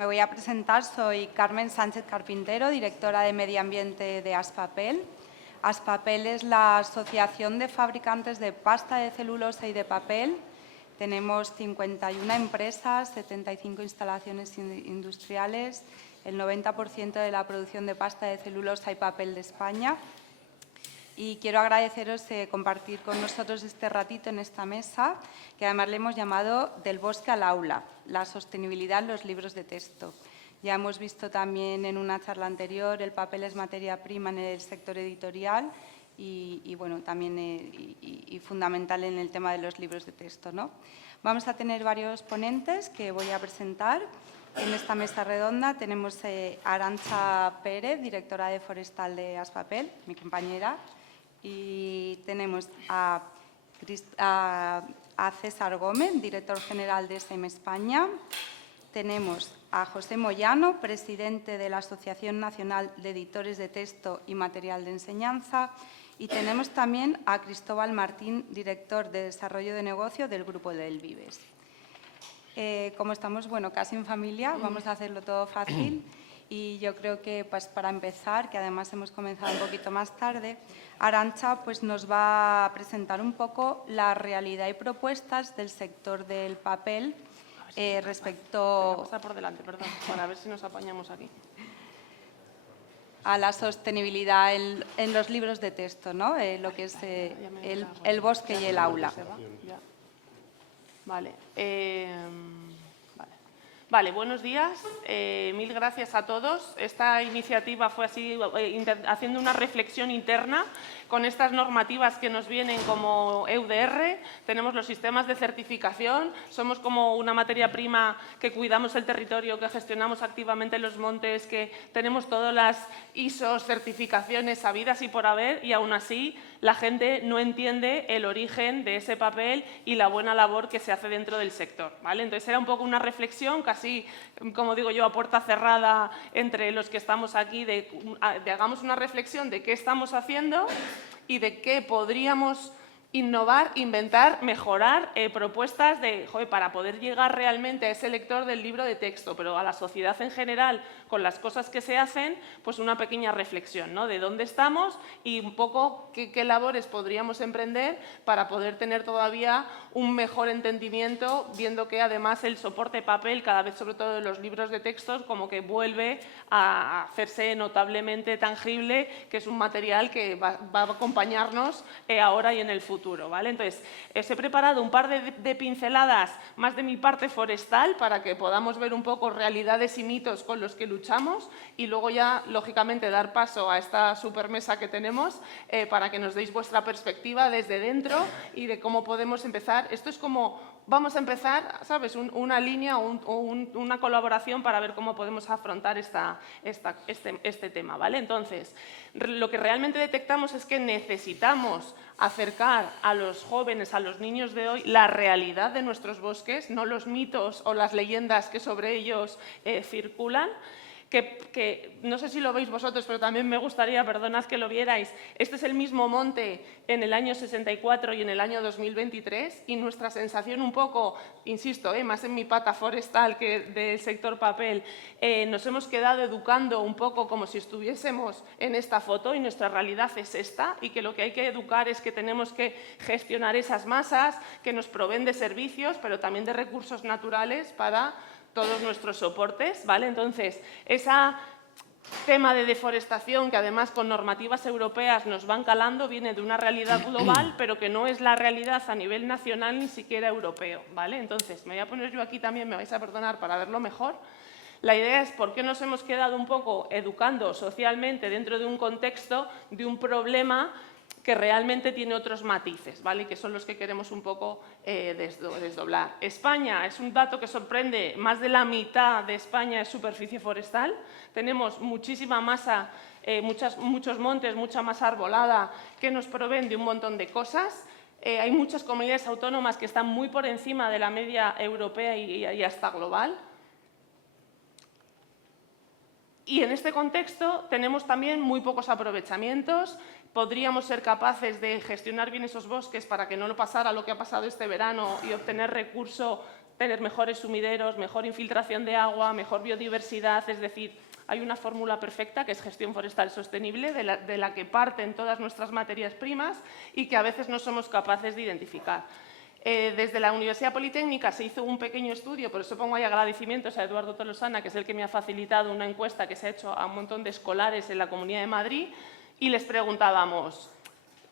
Me voy a presentar, soy Carmen Sánchez Carpintero, directora de Medio Ambiente de Aspapel. Aspapel es la Asociación de Fabricantes de Pasta de Celulosa y de Papel. Tenemos 51 empresas, 75 instalaciones industriales, el 90% de la producción de pasta de celulosa y papel de España. Y quiero agradeceros compartir con nosotros este ratito en esta mesa, que además le hemos llamado Del bosque al aula, la sostenibilidad en los libros de texto. Ya hemos visto también en una charla anterior, el papel es materia prima en el sector editorial y bueno, también fundamental en el tema de los libros de texto, ¿no? Vamos a tener varios ponentes que voy a presentar. En esta mesa redonda tenemos a Arantxa Pérez, directora de Forestal de Aspapel, mi compañera. Y tenemos a César Gómez, director general de SEM España. Tenemos a José Moyano, presidente de la Asociación Nacional de Editores de Texto y Material de Enseñanza. Y tenemos también a Cristóbal Martín, director de Desarrollo de Negocio del Grupo del Vives. Como estamos casi en familia, vamos a hacerlo todo fácil. Y yo creo que para empezar, que además hemos comenzado un poquito más tarde, Arantxa nos va a presentar un poco la realidad y propuestas del sector del papel respecto… Venga, pasa por delante, perdón, para ver si nos apañamos aquí. A la sostenibilidad en los libros de texto, ¿no? Lo que es el bosque y el aula. Vale. Vale, buenos días. Mil gracias a todos. Esta iniciativa fue así, haciendo una reflexión interna con estas normativas que nos vienen como EUDR. Tenemos los sistemas de certificación. Somos como una materia prima que cuidamos el territorio, que gestionamos activamente los montes, que tenemos todas las ISOs, certificaciones habidas y por haber, y aún así la gente no entiende el origen de ese papel y la buena labor que se hace dentro del sector, ¿vale? Entonces era un poco una reflexión, casi, como digo yo, a puerta cerrada entre los que estamos aquí, de hagamos una reflexión de qué estamos haciendo y de qué podríamos innovar, inventar, mejorar propuestas para poder llegar realmente a ese lector del libro de texto, pero a la sociedad en general, con las cosas que se hacen, pues una pequeña reflexión, ¿no? De dónde estamos y un poco qué labores podríamos emprender para poder tener todavía un mejor entendimiento, viendo que además el soporte papel, cada vez sobre todo en los libros de textos, como que vuelve a hacerse notablemente tangible, que es un material que va a acompañarnos ahora y en el futuro, ¿vale? Entonces, os he preparado un par de pinceladas más de mi parte forestal para que podamos ver un poco realidades y mitos con los que luchamos y luego ya, lógicamente, dar paso a esta supermesa que tenemos para que nos deis vuestra perspectiva desde dentro y de cómo podemos empezar. Esto es como… Vamos a empezar, ¿sabes?, una línea o una colaboración para ver cómo podemos afrontar este tema, ¿vale? Entonces, lo que realmente detectamos es que necesitamos acercar a los jóvenes, a los niños de hoy, la realidad de nuestros bosques, no los mitos o las leyendas que sobre ellos circulan. Que no sé si lo veis vosotros, pero también me gustaría, perdonad que lo vierais, este es el mismo monte en el año 64 y en el año 2023 y nuestra sensación un poco, insisto, más en mi pata forestal que del sector papel, nos hemos quedado educando un poco como si estuviésemos en esta foto y nuestra realidad es esta y que lo que hay que educar es que tenemos que gestionar esas masas que nos proveen de servicios, pero también de recursos naturales para todos nuestros soportes, ¿vale? Entonces, ese tema de deforestación, que además con normativas europeas nos van calando, viene de una realidad global, pero que no es la realidad a nivel nacional ni siquiera europeo, ¿vale? Entonces, me voy a poner yo aquí también, me vais a perdonar para verlo mejor. La idea es por qué nos hemos quedado un poco educando socialmente dentro de un contexto de un problema que realmente tiene otros matices, ¿vale? Que son los que queremos un poco desdoblar. España es un dato que sorprende, más de la mitad de España es superficie forestal, tenemos muchísima masa, muchos montes, mucha masa arbolada que nos proveen de un montón de cosas. Hay muchas comunidades autónomas que están muy por encima de la media europea y hasta global. Y en este contexto tenemos también muy pocos aprovechamientos. Podríamos ser capaces de gestionar bien esos bosques para que no lo pasara lo que ha pasado este verano y obtener recurso tener mejores sumideros, mejor infiltración de agua, mejor biodiversidad, es decir, hay una fórmula perfecta que es gestión forestal sostenible, de la que parten todas nuestras materias primas y que a veces no somos capaces de identificar. Desde la Universidad Politécnica se hizo un pequeño estudio, por eso pongo ahí agradecimientos a Eduardo Tolosana, que es el que me ha facilitado una encuesta que se ha hecho a un montón de escolares en la Comunidad de Madrid, y les preguntábamos,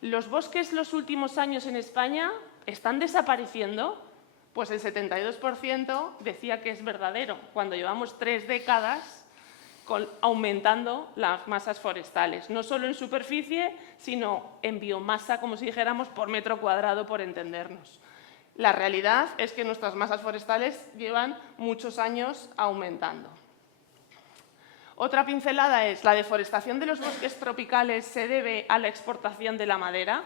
¿los bosques los últimos años en España están desapareciendo? Pues el 72% decía que es verdadero, cuando llevamos 3 décadas aumentando las masas forestales, no solo en superficie, sino en biomasa, como si dijéramos, por metro cuadrado, por entendernos. La realidad es que nuestras masas forestales llevan muchos años aumentando. Otra pincelada es, ¿la deforestación de los bosques tropicales se debe a la exportación de la madera?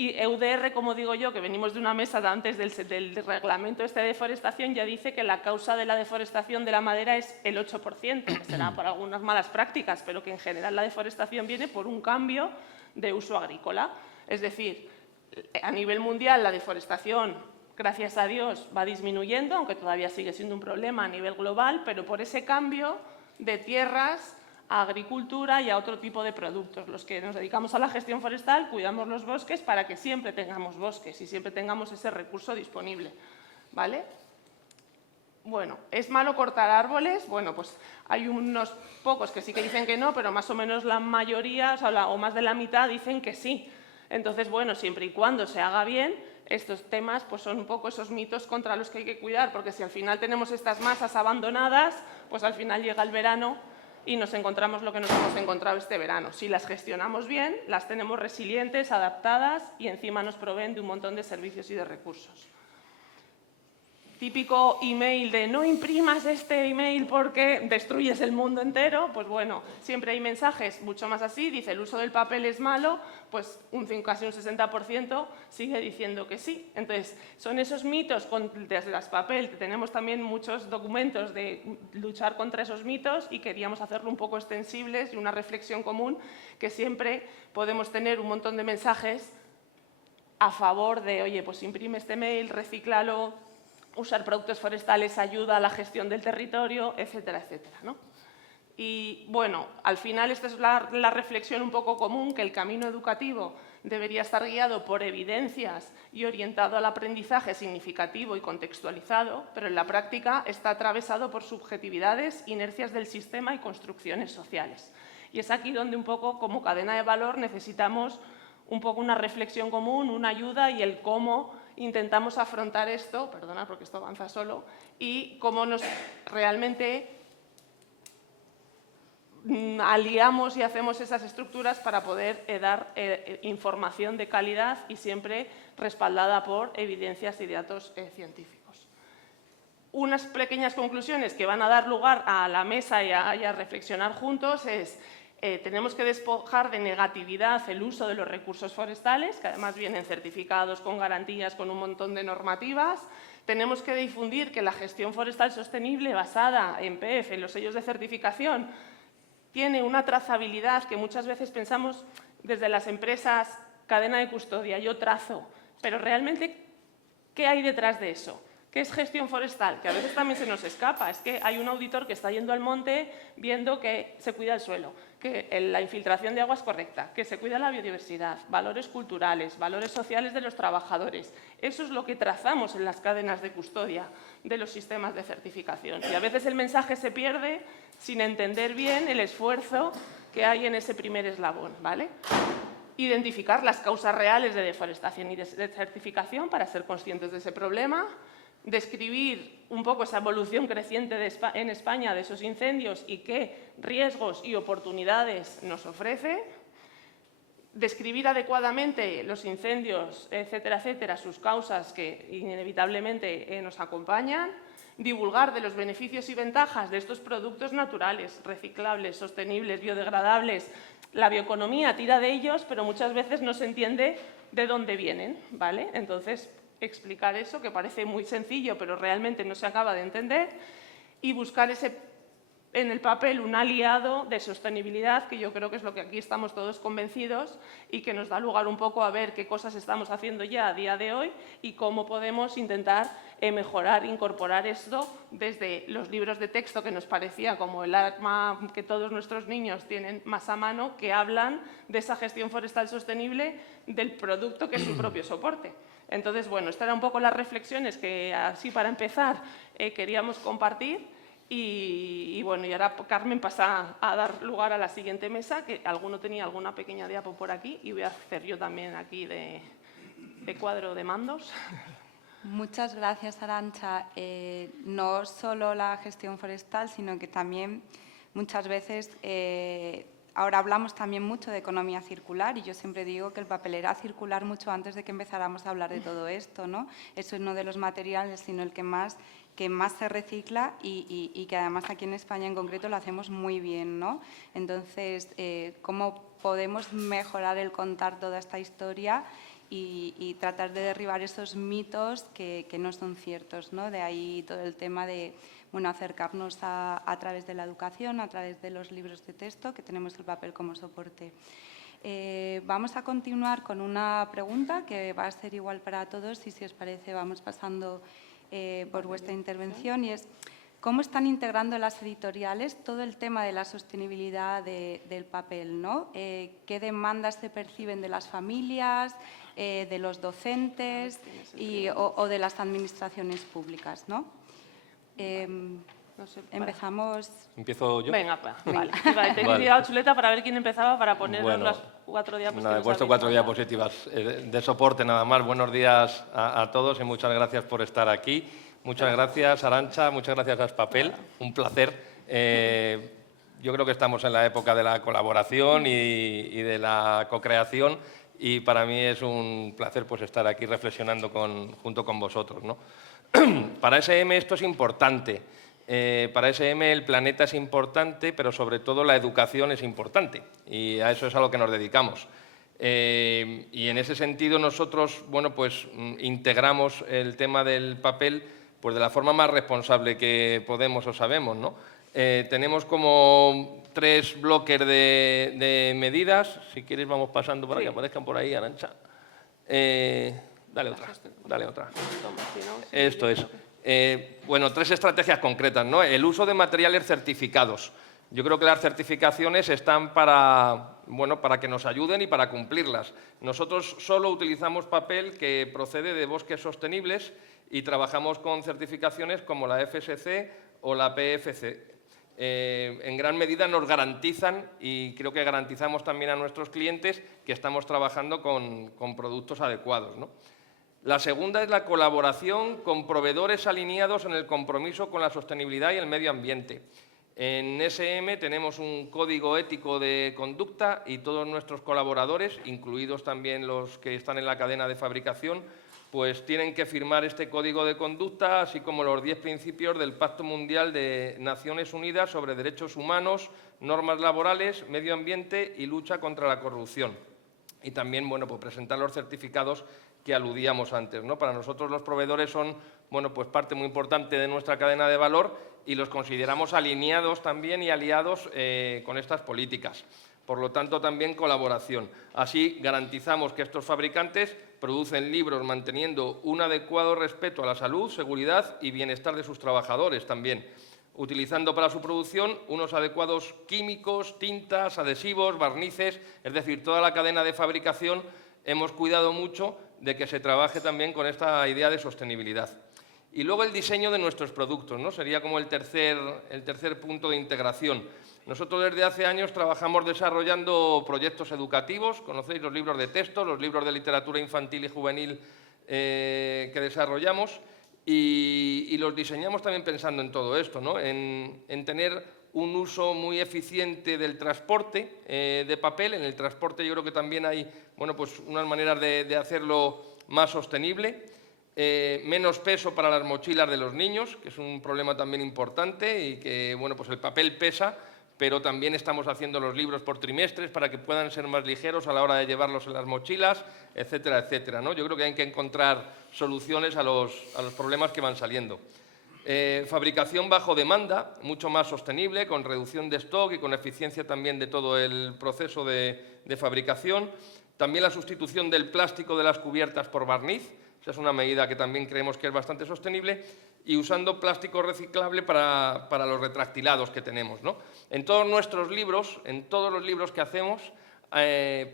Y EUDR, como digo yo, que venimos de una mesa de antes del reglamento de deforestación, ya dice que la causa de la deforestación de la madera es el 8%, que será por algunas malas prácticas, pero que en general la deforestación viene por un cambio de uso agrícola. Es decir, a nivel mundial la deforestación, gracias a Dios, va disminuyendo, aunque todavía sigue siendo un problema a nivel global, pero por ese cambio de tierras a agricultura y a otro tipo de productos. Los que nos dedicamos a la gestión forestal cuidamos los bosques para que siempre tengamos bosques y siempre tengamos ese recurso disponible, ¿vale? Bueno, ¿es malo cortar árboles? Bueno, pues hay unos pocos que sí que dicen que no, pero más o menos la mayoría, o más de la mitad, dicen que sí. Entonces, bueno, siempre y cuando se haga bien, estos temas pues son un poco esos mitos contra los que hay que cuidar, porque si al final tenemos estas masas abandonadas, pues al final llega el verano y nos encontramos lo que nos hemos encontrado este verano. Si las gestionamos bien, las tenemos resilientes, adaptadas y encima nos proveen de un montón de servicios y de recursos. Típico email de no imprimas este email porque destruyes el mundo entero. Pues bueno, siempre hay mensajes mucho más así. Dice el uso del papel es malo, pues casi un 60% sigue diciendo que sí. Entonces, son esos mitos desde las papel. Tenemos también muchos documentos de luchar contra esos mitos y queríamos hacerlo un poco extensibles y una reflexión común, que siempre podemos tener un montón de mensajes a favor de, oye, pues imprime este mail, recíclalo, usar productos forestales ayuda a la gestión del territorio, etcétera, etcétera, ¿no? Y bueno, al final esta es la reflexión un poco común, que el camino educativo debería estar guiado por evidencias y orientado al aprendizaje significativo y contextualizado, pero en la práctica está atravesado por subjetividades, inercias del sistema y construcciones sociales. Y es aquí donde un poco como cadena de valor necesitamos un poco una reflexión común, una ayuda y el cómo intentamos afrontar esto, perdona porque esto avanza solo, y cómo nos realmente aliamos y hacemos esas estructuras para poder dar información de calidad y siempre respaldada por evidencias y datos científicos. Unas pequeñas conclusiones que van a dar lugar a la mesa y a reflexionar juntos es: tenemos que despojar de negatividad el uso de los recursos forestales, que además vienen certificados con garantías, con un montón de normativas. Tenemos que difundir que la gestión forestal sostenible basada en PEF, en los sellos de certificación, tiene una trazabilidad que muchas veces pensamos desde las empresas, cadena de custodia, yo trazo, pero realmente, ¿qué hay detrás de eso? ¿Qué es gestión forestal? Que a veces también se nos escapa. Es que hay un auditor que está yendo al monte viendo que se cuida el suelo, que la infiltración de agua es correcta, que se cuida la biodiversidad, valores culturales, valores sociales de los trabajadores. Eso es lo que trazamos en las cadenas de custodia de los sistemas de certificación. Y a veces el mensaje se pierde sin entender bien el esfuerzo que hay en ese primer eslabón, ¿vale? Identificar las causas reales de deforestación y de certificación para ser conscientes de ese problema. Describir un poco esa evolución creciente en España de esos incendios y qué riesgos y oportunidades nos ofrece. Describir adecuadamente los incendios, etcétera, etcétera, sus causas que inevitablemente nos acompañan. Divulgar de los beneficios y ventajas de estos productos naturales, reciclables, sostenibles, biodegradables. La bioeconomía tira de ellos, pero muchas veces no se entiende de dónde vienen, ¿vale? Entonces, explicar eso, que parece muy sencillo, pero realmente no se acaba de entender, y buscar ese en el papel un aliado de sostenibilidad, que yo creo que es lo que aquí estamos todos convencidos y que nos da lugar un poco a ver qué cosas estamos haciendo ya a día de hoy y cómo podemos intentar mejorar, incorporar esto desde los libros de texto, que nos parecía como el arma que todos nuestros niños tienen más a mano, que hablan de esa gestión forestal sostenible del producto que es su propio soporte. Entonces, bueno, estas eran un poco las reflexiones que, así para empezar, queríamos compartir. Y bueno, y ahora Carmen pasa a dar lugar a la siguiente mesa, que alguno tenía alguna pequeña diapo por aquí y voy a hacer yo también aquí de cuadro de mandos. Muchas gracias, Arantxa. No solo la gestión forestal, sino que también muchas veces, ahora hablamos también mucho de economía circular y yo siempre digo que el papel era circular mucho antes de que empezáramos a hablar de todo esto, ¿no? Eso es uno de los materiales, sino el que más se recicla y que además aquí en España en concreto lo hacemos muy bien, ¿no? Entonces, ¿cómo podemos mejorar el contar toda esta historia y tratar de derribar esos mitos que no son ciertos, ¿no? De ahí todo el tema de, bueno, acercarnos a través de la educación, a través de los libros de texto, que tenemos el papel como soporte. Vamos a continuar con una pregunta que va a ser igual para todos y, si os parece, vamos pasando por vuestra intervención, y es: ¿cómo están integrando las editoriales todo el tema de la sostenibilidad del papel, ¿no? ¿Qué demandas se perciben de las familias, de los docentes o de las administraciones públicas, ¿no? No sé, empezamos. ¿Empiezo yo? Venga, vale. Te he tirado chuleta para ver quién empezaba para poner las 4 diapositivas. He puesto 4 diapositivas de soporte nada más. Buenos días a todos y muchas gracias por estar aquí. Muchas gracias, Arantxa, muchas gracias a Aspapel. Un placer. Yo creo que estamos en la época de la colaboración y de la co-creación, y para mí es un placer pues estar aquí reflexionando junto con vosotros, ¿no? Para SM esto es importante. Para SM el planeta es importante, pero sobre todo la educación es importante, y a eso es a lo que nos dedicamos. Y en ese sentido nosotros, bueno, pues integramos el tema del papel pues de la forma más responsable que podemos o sabemos, ¿no? Tenemos como 3 bloques de medidas. Si quieres vamos pasando para que aparezcan por ahí, Arantxa. Dale otra. Esto es. Bueno, 3 estrategias concretas, ¿no? El uso de materiales certificados. Yo creo que las certificaciones están para que nos ayuden y para cumplirlas. Nosotros solo utilizamos papel que procede de bosques sostenibles y trabajamos con certificaciones como la FSC o la PEFC. En gran medida nos garantizan, y creo que garantizamos también a nuestros clientes, que estamos trabajando con productos adecuados, ¿no? La segunda es la colaboración con proveedores alineados en el compromiso con la sostenibilidad y el medio ambiente. En SM tenemos un código ético de conducta y todos nuestros colaboradores, incluidos también los que están en la cadena de fabricación, pues tienen que firmar este código de conducta, así como los 10 principios del Pacto Mundial de Naciones Unidas sobre derechos humanos, normas laborales, medio ambiente y lucha contra la corrupción. Y también, bueno, pues presentar los certificados que aludíamos antes, ¿no? Para nosotros los proveedores son, bueno, pues parte muy importante de nuestra cadena de valor y los consideramos alineados también y aliados con estas políticas. Por lo tanto, también colaboración. Así garantizamos que estos fabricantes producen libros manteniendo un adecuado respeto a la salud, seguridad y bienestar de sus trabajadores también, utilizando para su producción unos adecuados químicos, tintas, adhesivos, barnices, es decir, toda la cadena de fabricación. Hemos cuidado mucho de que se trabaje también con esta idea de sostenibilidad. Y luego el diseño de nuestros productos, ¿no? Sería como el tercer punto de integración. Nosotros desde hace años trabajamos desarrollando proyectos educativos. Conocéis los libros de texto, los libros de literatura infantil y juvenil que desarrollamos, y los diseñamos también pensando en todo esto, ¿no? En tener un uso muy eficiente del transporte de papel. En el transporte yo creo que también hay, bueno, pues unas maneras de hacerlo más sostenible. Menos peso para las mochilas de los niños, que es un problema también importante, y que, bueno, pues el papel pesa, pero también estamos haciendo los libros por trimestres para que puedan ser más ligeros a la hora de llevarlos en las mochilas, etcétera, etcétera, ¿no? Yo creo que hay que encontrar soluciones a los problemas que van saliendo. Fabricación bajo demanda, mucho más sostenible, con reducción de stock y con eficiencia también de todo el proceso de fabricación. También la sustitución del plástico de las cubiertas por barniz, esa es una medida que también creemos que es bastante sostenible, y usando plástico reciclable para los retractilados que tenemos, ¿no? En todos nuestros libros, en todos los libros que hacemos,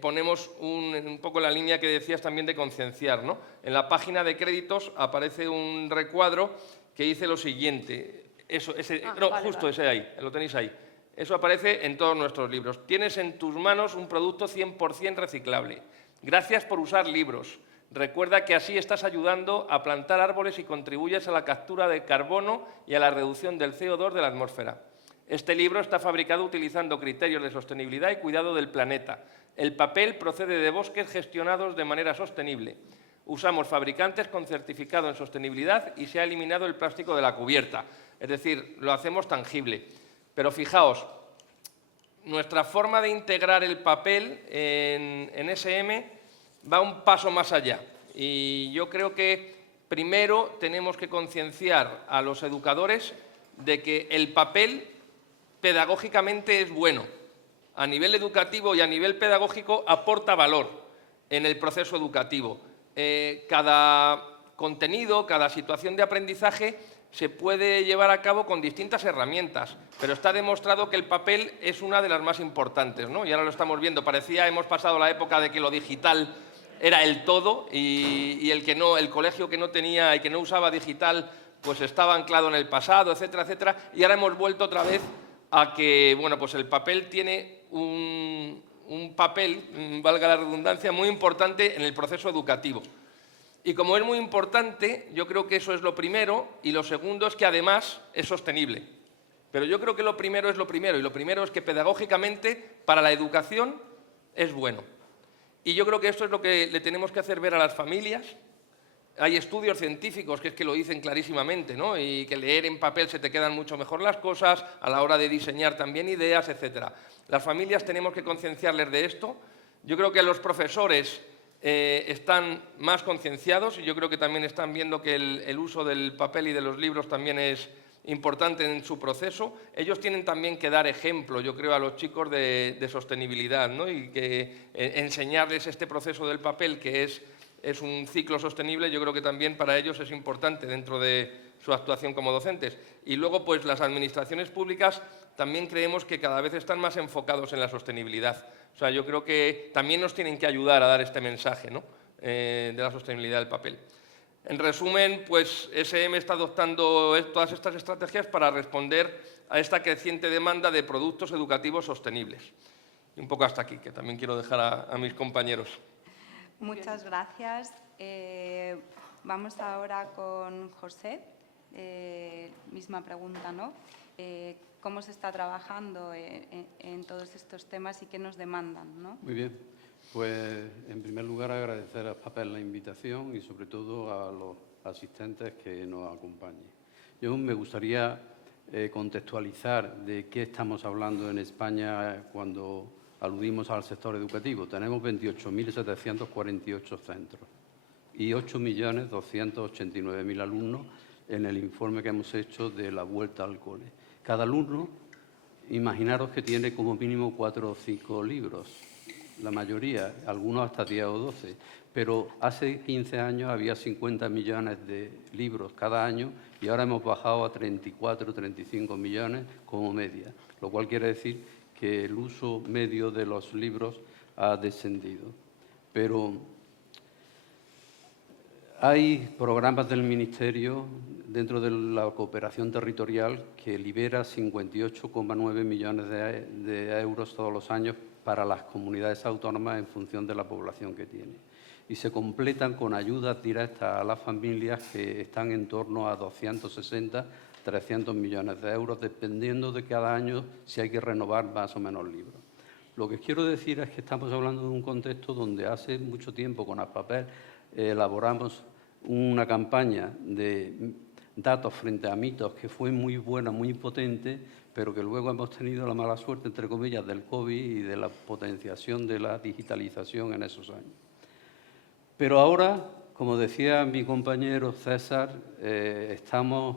ponemos un poco la línea que decías también de concienciar, ¿no? En la página de créditos aparece un recuadro que dice lo siguiente, ese de ahí, lo tenéis ahí. Eso aparece en todos nuestros libros. Tienes en tus manos un producto 100% reciclable. Gracias por usar libros. Recuerda que así estás ayudando a plantar árboles y contribuyes a la captura de carbono y a la reducción del CO2 de la atmósfera. Este libro está fabricado utilizando criterios de sostenibilidad y cuidado del planeta. El papel procede de bosques gestionados de manera sostenible. Usamos fabricantes con certificado en sostenibilidad y se ha eliminado el plástico de la cubierta. Es decir, lo hacemos tangible. Pero fijaos, nuestra forma de integrar el papel en SM va un paso más allá. Y yo creo que primero tenemos que concienciar a los educadores de que el papel pedagógicamente es bueno. A nivel educativo y a nivel pedagógico aporta valor en el proceso educativo. Cada contenido, cada situación de aprendizaje se puede llevar a cabo con distintas herramientas, pero está demostrado que el papel es una de las más importantes, ¿no? Y ahora lo estamos viendo. Hemos pasado la época de que lo digital era el todo y el colegio que no tenía y que no usaba digital pues estaba anclado en el pasado, etcétera, etcétera. Y ahora hemos vuelto otra vez a que pues el papel tiene un papel, valga la redundancia, muy importante en el proceso educativo. Y como es muy importante, yo creo que eso es lo primero, y lo segundo es que además es sostenible. Pero yo creo que lo primero es lo primero, y lo primero es que pedagógicamente para la educación es bueno. Y yo creo que esto es lo que le tenemos que hacer ver a las familias. Hay estudios científicos que es que lo dicen clarísimamente, ¿no? Y que leer en papel se te quedan mucho mejor las cosas, a la hora de diseñar también ideas, etc. Las familias tenemos que concienciarles de esto. Yo creo que los profesores están más concienciados y yo creo que también están viendo que el uso del papel y de los libros también es importante en su proceso. Ellos tienen también que dar ejemplo, yo creo, a los chicos de sostenibilidad, ¿no? Y que enseñarles este proceso del papel, que es un ciclo sostenible, yo creo que también para ellos es importante dentro de su actuación como docentes. Y luego, pues las administraciones públicas también creemos que cada vez están más enfocados en la sostenibilidad. O sea, yo creo que también nos tienen que ayudar a dar este mensaje, ¿no? De la sostenibilidad del papel. En resumen, pues SM está adoptando todas estas estrategias para responder a esta creciente demanda de productos educativos sostenibles. Y un poco hasta aquí, que también quiero dejar a mis compañeros. Muchas gracias. Vamos ahora con José. Misma pregunta, ¿no? ¿Cómo se está trabajando en todos estos temas y qué nos demandan, ¿no? Muy bien. Pues, en primer lugar, agradecer a ASPAPEL la invitación y, sobre todo, a los asistentes que nos acompañen. Yo me gustaría contextualizar de qué estamos hablando en España cuando aludimos al sector educativo. Tenemos 28.748 centros y 8.289.000 alumnos en el informe que hemos hecho de la vuelta al cole. Cada alumno, imaginaros que tiene como mínimo 4 o 5 libros, la mayoría, algunos hasta 10 o 12, pero hace 15 años había 50 millones de libros cada año y ahora hemos bajado a 34 o 35 millones como media, lo cual quiere decir que el uso medio de los libros ha descendido. Pero hay programas del Ministerio dentro de la cooperación territorial que libera 58,9 millones de euros todos los años para las comunidades autónomas en función de la población que tiene. Y se completan con ayudas directas a las familias que están en torno a 260, 300 millones de euros, dependiendo de cada año si hay que renovar más o menos libros. Lo que quiero decir es que estamos hablando de un contexto donde hace mucho tiempo con ASPAPEL elaboramos una campaña de datos frente a mitos que fue muy buena, muy potente, pero que luego hemos tenido la mala suerte, entre comillas, del COVID y de la potenciación de la digitalización en esos años. Pero ahora, como decía mi compañero César, estamos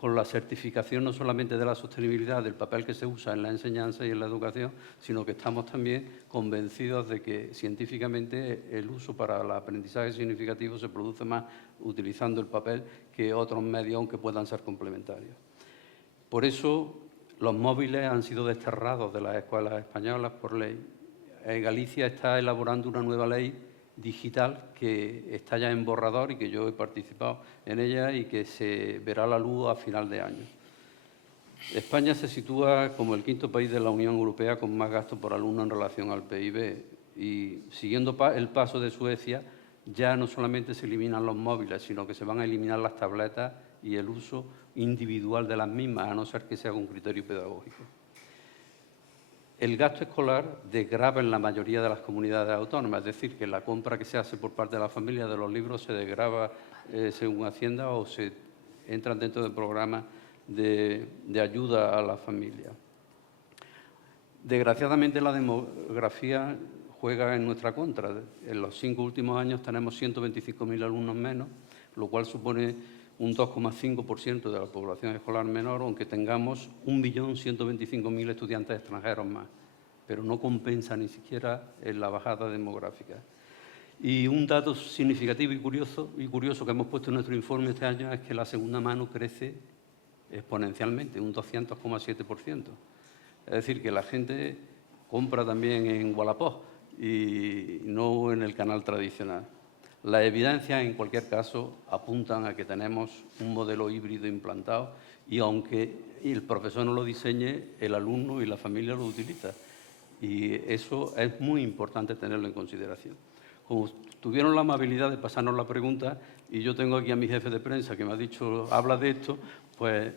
con la certificación no solamente de la sostenibilidad del papel que se usa en la enseñanza y en la educación, sino que estamos también convencidos de que científicamente el uso para el aprendizaje significativo se produce más utilizando el papel que otros medios, aunque puedan ser complementarios. Por eso los móviles han sido desterrados de las escuelas españolas por ley. Galicia está elaborando una nueva ley digital que está ya en borrador y que yo he participado en ella y que se verá la luz a final de año. España se sitúa como el quinto país de la Unión Europea con más gasto por alumno en relación al PIB y siguiendo el paso de Suecia ya no solamente se eliminan los móviles, sino que se van a eliminar las tabletas y el uso individual de las mismas, a no ser que se haga un criterio pedagógico. El gasto escolar desgrava en la mayoría de las comunidades autónomas, es decir, que la compra que se hace por parte de la familia de los libros se desgrava según Hacienda o se entran dentro del programa de ayuda a la familia. Desgraciadamente, la demografía juega en nuestra contra. En los 5 últimos años tenemos 125.000 alumnos menos, lo cual supone un 2,5% de la población escolar menor, aunque tengamos 1.125.000 estudiantes extranjeros más, pero no compensa ni siquiera en la bajada demográfica. Y un dato significativo y curioso que hemos puesto en nuestro informe este año es que la segunda mano crece exponencialmente, un 200,7%. Es decir, que la gente compra también en Wallapop y no en el canal tradicional. Las evidencias, en cualquier caso, apuntan a que tenemos un modelo híbrido implantado y aunque el profesor no lo diseñe, el alumno y la familia lo utiliza. Y eso es muy importante tenerlo en consideración. Como tuvieron la amabilidad de pasarnos la pregunta y yo tengo aquí a mi jefe de prensa que me ha dicho, habla de esto, pues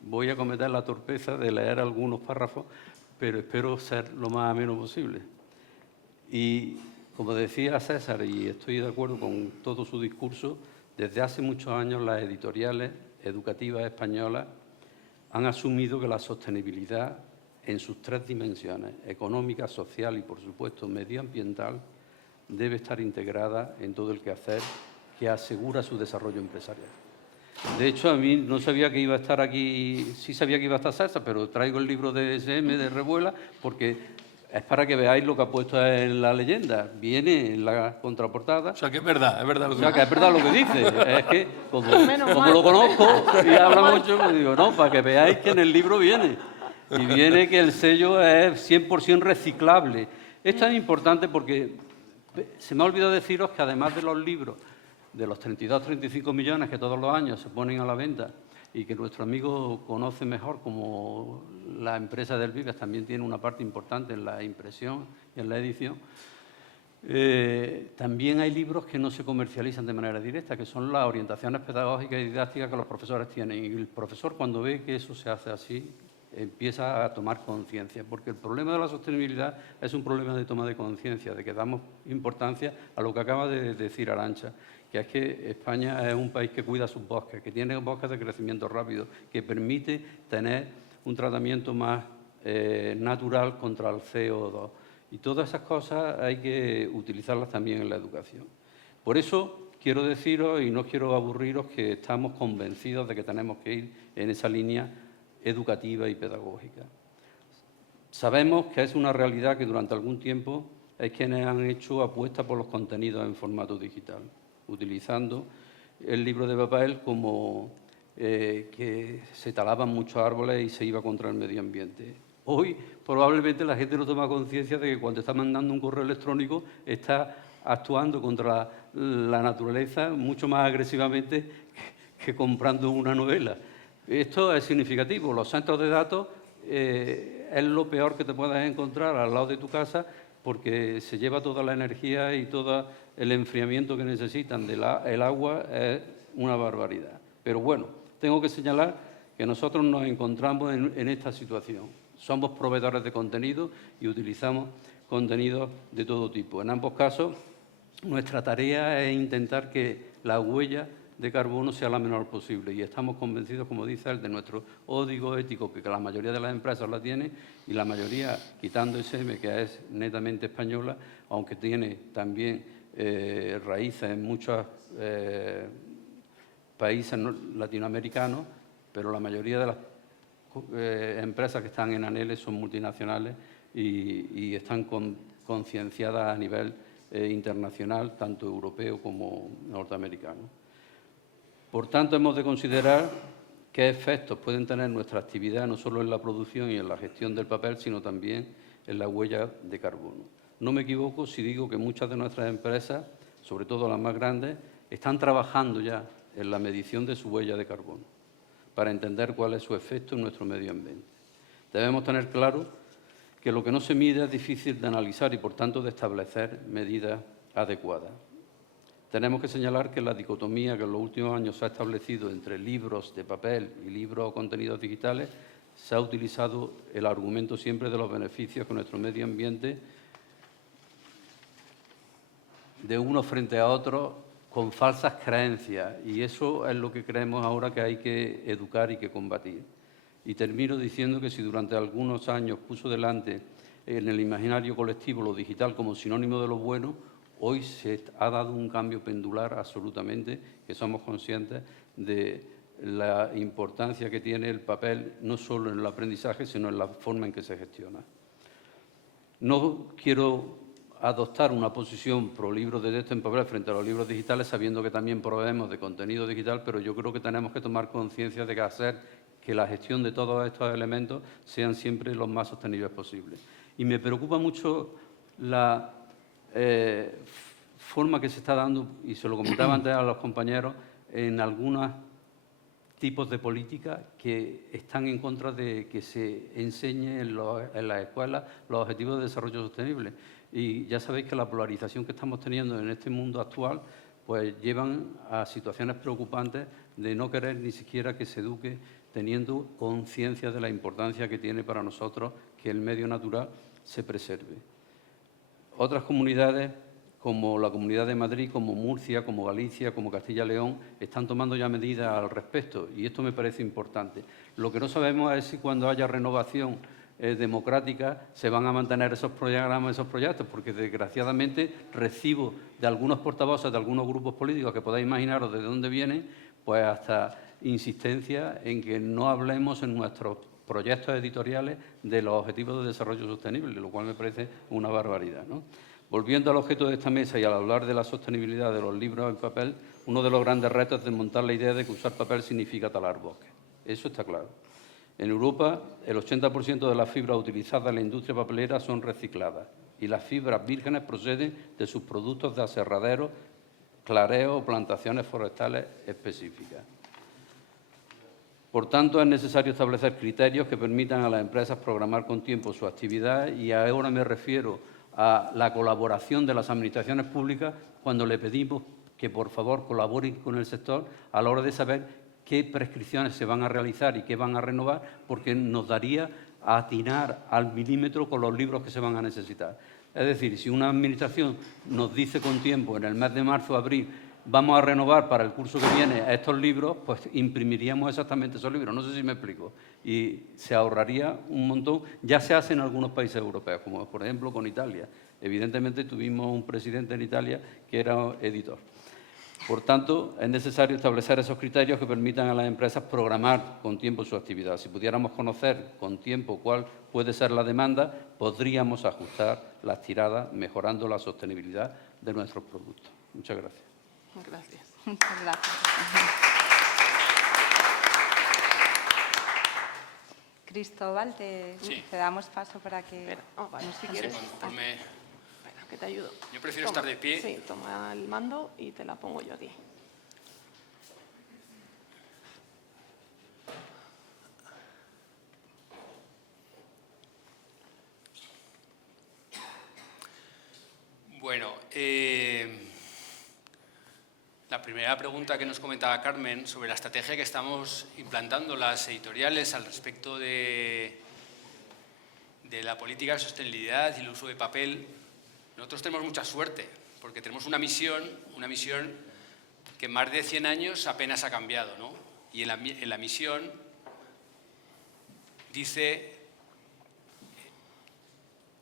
voy a cometer la torpeza de leer algunos párrafos, pero espero ser lo más ameno posible. Y como decía César, y estoy de acuerdo con todo su discurso, desde hace muchos años las editoriales educativas españolas han asumido que la sostenibilidad en sus 3 dimensiones, económica, social y, por supuesto, medioambiental, debe estar integrada en todo el quehacer que asegura su desarrollo empresarial. De hecho, a mí no sabía que iba a estar aquí, sí sabía que iba a estar César, pero traigo el libro de SM de Revuela porque es para que veáis lo que ha puesto en la leyenda. Viene en la contraportada. O sea, que es verdad lo que dice. O sea, que es verdad lo que dice. Es que, como lo conozco y habla mucho, pues digo, no, para que veáis que en el libro viene. Y viene que el sello es 100% reciclable. Esto es importante porque se me ha olvidado deciros que además de los libros, de los 32-35 millones que todos los años se ponen a la venta y que nuestro amigo conoce mejor, como la empresa del Vives también tiene una parte importante en la impresión y en la edición, también hay libros que no se comercializan de manera directa, que son las orientaciones pedagógicas y didácticas que los profesores tienen. Y el profesor, cuando ve que eso se hace así, empieza a tomar conciencia, porque el problema de la sostenibilidad es un problema de toma de conciencia, de que damos importancia a lo que acaba de decir Arantxa, que es que España es un país que cuida sus bosques, que tiene bosques de crecimiento rápido, que permite tener un tratamiento más natural contra el CO2. Y todas esas cosas hay que utilizarlas también en la educación. Por eso quiero deciros, y no quiero aburriros, que estamos convencidos de que tenemos que ir en esa línea educativa y pedagógica. Sabemos que es una realidad que durante algún tiempo hay quienes han hecho apuesta por los contenidos en formato digital, utilizando el libro de papel como que se talaban muchos árboles y se iba contra el medio ambiente. Hoy probablemente la gente no toma conciencia de que cuando está mandando un correo electrónico está actuando contra la naturaleza mucho más agresivamente que comprando una novela. Esto es significativo. Los centros de datos es lo peor que te puedes encontrar al lado de tu casa porque se lleva toda la energía y todo el enfriamiento que necesitan del agua, es una barbaridad. Pero bueno, tengo que señalar que nosotros nos encontramos en esta situación. Somos proveedores de contenido y utilizamos contenidos de todo tipo. En ambos casos, nuestra tarea es intentar que la huella de carbono sea la menor posible y estamos convencidos, como dice él, de nuestro código ético, que la mayoría de las empresas la tiene y la mayoría, quitando SM, que es netamente española, aunque tiene también raíces en muchos países latinoamericanos, pero la mayoría de las empresas que están en ANELE son multinacionales y están concienciadas a nivel internacional, tanto europeo como norteamericano. Por tanto, hemos de considerar qué efectos pueden tener nuestra actividad no solo en la producción y en la gestión del papel, sino también en la huella de carbono. No me equivoco si digo que muchas de nuestras empresas, sobre todo las más grandes, están trabajando ya en la medición de su huella de carbono para entender cuál es su efecto en nuestro medio ambiente. Debemos tener claro que lo que no se mide es difícil de analizar y, por tanto, de establecer medidas adecuadas. Tenemos que señalar que la dicotomía que en los últimos años se ha establecido entre libros de papel y libros o contenidos digitales, se ha utilizado el argumento siempre de los beneficios que nuestro medio ambiente de unos frente a otros con falsas creencias, y eso es lo que creemos ahora que hay que educar y que combatir. Y termino diciendo que si durante algunos años puso delante en el imaginario colectivo lo digital como sinónimo de lo bueno, hoy se ha dado un cambio pendular absolutamente, que somos conscientes de la importancia que tiene el papel, no solo en el aprendizaje, sino en la forma en que se gestiona. No quiero adoptar una posición pro libros de texto en papel frente a los libros digitales, sabiendo que también proveemos de contenido digital, pero yo creo que tenemos que tomar conciencia de que hacer que la gestión de todos estos elementos sean siempre los más sostenibles posibles. Y me preocupa mucho la forma que se está dando, y se lo comentaba antes a los compañeros, en algunos tipos de políticas que están en contra de que se enseñe en las escuelas los objetivos de desarrollo sostenible. Y ya sabéis que la polarización que estamos teniendo en este mundo actual pues llevan a situaciones preocupantes de no querer ni siquiera que se eduque teniendo conciencia de la importancia que tiene para nosotros que el medio natural se preserve. Otras comunidades, como la Comunidad de Madrid, como Murcia, como Galicia, como Castilla y León, están tomando ya medidas al respecto, y esto me parece importante. Lo que no sabemos es si cuando haya renovación democrática se van a mantener esos programas, esos proyectos, porque desgraciadamente recibo de algunos portavoces de algunos grupos políticos, que podéis imaginaros de dónde vienen, pues hasta insistencia en que no hablemos en nuestros proyectos editoriales de los objetivos de desarrollo sostenible, lo cual me parece una barbaridad, ¿no? Volviendo al objeto de esta mesa y al hablar de la sostenibilidad de los libros en papel, uno de los grandes retos es desmontar la idea de que usar papel significa talar bosques. Eso está claro. En Europa, el 80% de las fibras utilizadas en la industria papelera son recicladas y las fibras vírgenes proceden de sus productos de aserraderos, clareos o plantaciones forestales específicas. Por tanto, es necesario establecer criterios que permitan a las empresas programar con tiempo su actividad, y ahora me refiero a la colaboración de las administraciones públicas cuando le pedimos que, por favor, colaboren con el sector a la hora de saber qué prescripciones se van a realizar y qué van a renovar, porque nos daría a atinar al milímetro con los libros que se van a necesitar. Es decir, si una administración nos dice con tiempo, en el mes de marzo o abril, vamos a renovar para el curso que viene estos libros, pues imprimiríamos exactamente esos libros. No sé si me explico. Y se ahorraría un montón. Ya se hace en algunos países europeos, como por ejemplo con Italia. Evidentemente tuvimos un presidente en Italia que era editor. Por tanto, es necesario establecer esos criterios que permitan a las empresas programar con tiempo su actividad. Si pudiéramos conocer con tiempo cuál puede ser la demanda, podríamos ajustar las tiradas, mejorando la sostenibilidad de nuestros productos. Muchas gracias. Gracias. Muchas gracias. Cristóbal, te damos paso para que... Espera, vale. nos Si cuentes. quieres, espera, que te ayudo. Yo prefiero estar de pie. Sí, toma el mando y te la pongo yo aquí. Bueno, la primera pregunta que nos comentaba Carmen sobre la estrategia que estamos implantando las editoriales al respecto de la política de sostenibilidad y el uso de papel. Nosotros tenemos mucha suerte porque tenemos una misión que en más de 100 años apenas ha cambiado, ¿no? Y en la misión dice: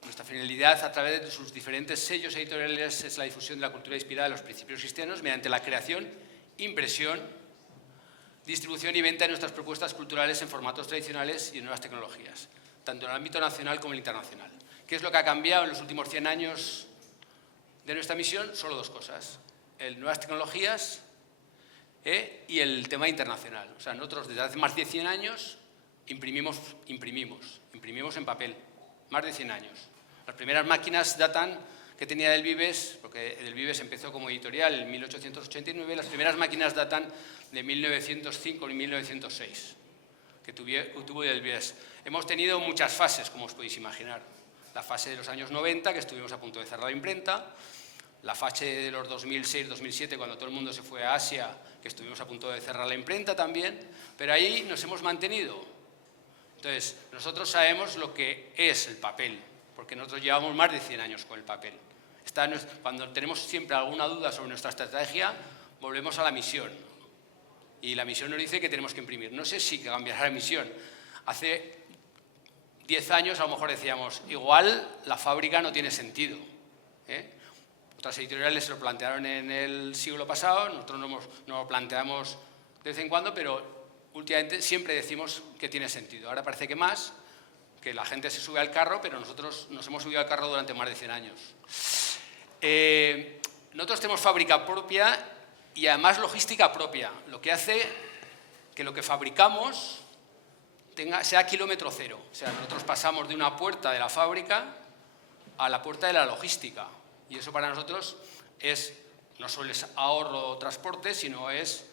nuestra finalidad a través de sus diferentes sellos editoriales es la difusión de la cultura inspirada en los principios cristianos mediante la creación, impresión, distribución y venta de nuestras propuestas culturales en formatos tradicionales y en nuevas tecnologías, tanto en el ámbito nacional como en el internacional. ¿Qué es lo que ha cambiado en los últimos 100 años de nuestra misión? Solo dos cosas: nuevas tecnologías y el tema internacional. O sea, nosotros desde hace más de 100 años imprimimos en papel, más de 100 años. Las primeras máquinas datan que tenía Del Vives, porque Del Vives empezó como editorial en 1889, las primeras máquinas datan de 1905 y 1906, que tuvo Del Vives. Hemos tenido muchas fases, como os podéis imaginar. La fase de los años 90, que estuvimos a punto de cerrar la imprenta, la fase de los 2006-2007, cuando todo el mundo se fue a Asia, que estuvimos a punto de cerrar la imprenta también, pero ahí nos hemos mantenido. Entonces, nosotros sabemos lo que es el papel, porque nosotros llevamos más de 100 años con el papel. Cuando tenemos siempre alguna duda sobre nuestra estrategia, volvemos a la misión. Y la misión nos dice que tenemos que imprimir. No sé si cambiará la misión. Hace 10 años a lo mejor decíamos, igual la fábrica no tiene sentido. Otras editoriales se lo plantearon en el siglo pasado, nosotros nos lo planteamos de vez en cuando, pero últimamente siempre decimos que tiene sentido. Ahora parece que más, que la gente se sube al carro, pero nosotros nos hemos subido al carro durante más de 100 años. Nosotros tenemos fábrica propia y además logística propia, lo que hace que lo que fabricamos sea kilómetro cero. O sea, nosotros pasamos de una puerta de la fábrica a la puerta de la logística. Y eso para nosotros no solo es ahorro transporte, sino es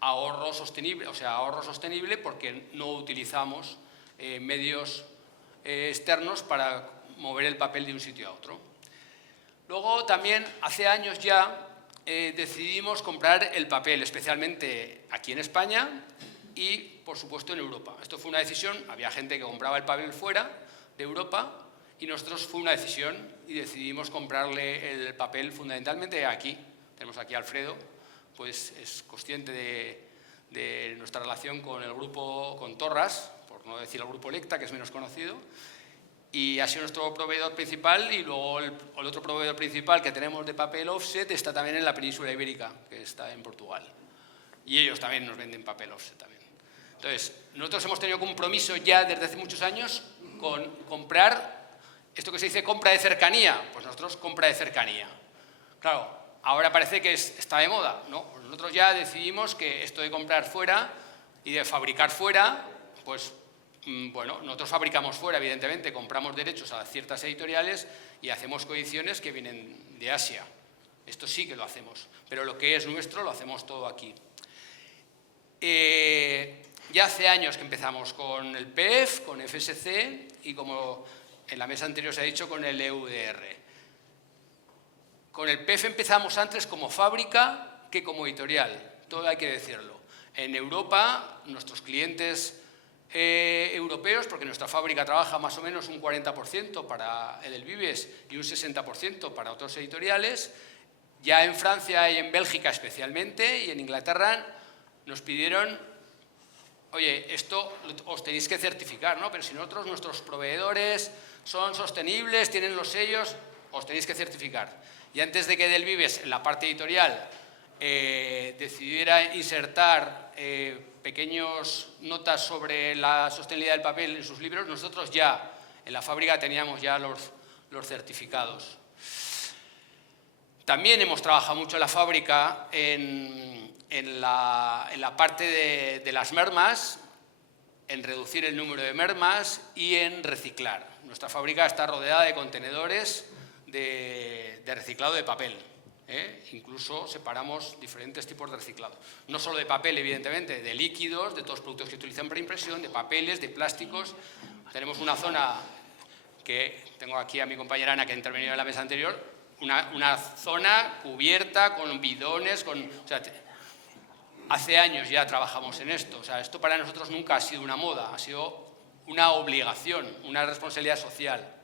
ahorro sostenible, o sea, ahorro sostenible porque no utilizamos medios externos para mover el papel de un sitio a otro. Luego también, hace años ya, decidimos comprar el papel, especialmente aquí en España y, por supuesto, en Europa. Esto fue una decisión, había gente que compraba el papel fuera de Europa y nosotros fue una decisión y decidimos comprarle el papel fundamentalmente aquí. Tenemos aquí a Alfredo, pues es consciente de nuestra relación con el grupo, con Torras, por no decir el grupo Lecta, que es menos conocido, y ha sido nuestro proveedor principal, y luego el otro proveedor principal que tenemos de papel offset está también en la península ibérica, que está en Portugal. Y ellos también nos venden papel offset también. Entonces, nosotros hemos tenido compromiso ya desde hace muchos años con comprar, esto que se dice compra de cercanía, pues nosotros compra de cercanía. Claro, ahora parece que está de moda, ¿no? Pues nosotros ya decidimos que esto de comprar fuera y de fabricar fuera, pues bueno, nosotros fabricamos fuera, evidentemente, compramos derechos a ciertas editoriales y hacemos coediciones que vienen de Asia. Esto sí que lo hacemos, pero lo que es nuestro lo hacemos todo aquí. Ya hace años que empezamos con el PEF, con FSC y, como en la mesa anterior se ha dicho, con el EUDR. Con el PEF empezamos antes como fábrica que como editorial, todo hay que decirlo. En Europa, nuestros clientes europeos, porque nuestra fábrica trabaja más o menos un 40% para Del Vives y un 60% para otros editoriales. Ya en Francia y en Bélgica especialmente, y en Inglaterra, nos pidieron, oye, esto os tenéis que certificar, ¿no? Pero si nosotros, nuestros proveedores son sostenibles, tienen los sellos, os tenéis que certificar. Y antes de que Del Vives, en la parte editorial, decidiera insertar pequeñas notas sobre la sostenibilidad del papel en sus libros, nosotros ya en la fábrica teníamos ya los certificados. También hemos trabajado mucho en la fábrica en la parte de las mermas, en reducir el número de mermas y en reciclar. Nuestra fábrica está rodeada de contenedores de reciclado de papel. Incluso separamos diferentes tipos de reciclado. No solo de papel, evidentemente, de líquidos, de todos los productos que utilizan para impresión, de papeles, de plásticos. Tenemos una zona que tengo aquí a mi compañera Ana, que ha intervenido en la mesa anterior, una zona cubierta con bidones, o sea, hace años ya trabajamos en esto. O sea, esto para nosotros nunca ha sido una moda, ha sido una obligación, una responsabilidad social.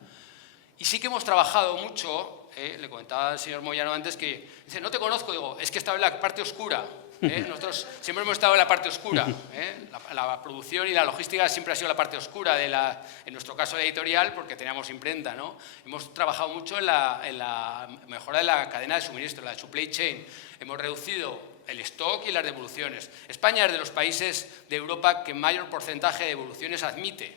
Y sí que hemos trabajado mucho, le comentaba al señor Moyano antes que dice, no te conozco, digo, es que estaba en la parte oscura. Nosotros siempre hemos estado en la parte oscura. La producción y la logística siempre ha sido la parte oscura, en nuestro caso de editorial, porque teníamos imprenta, ¿no? Hemos trabajado mucho en la mejora de la cadena de suministro, la supply chain. Hemos reducido el stock y las devoluciones. España es de los países de Europa que mayor porcentaje de devoluciones admite,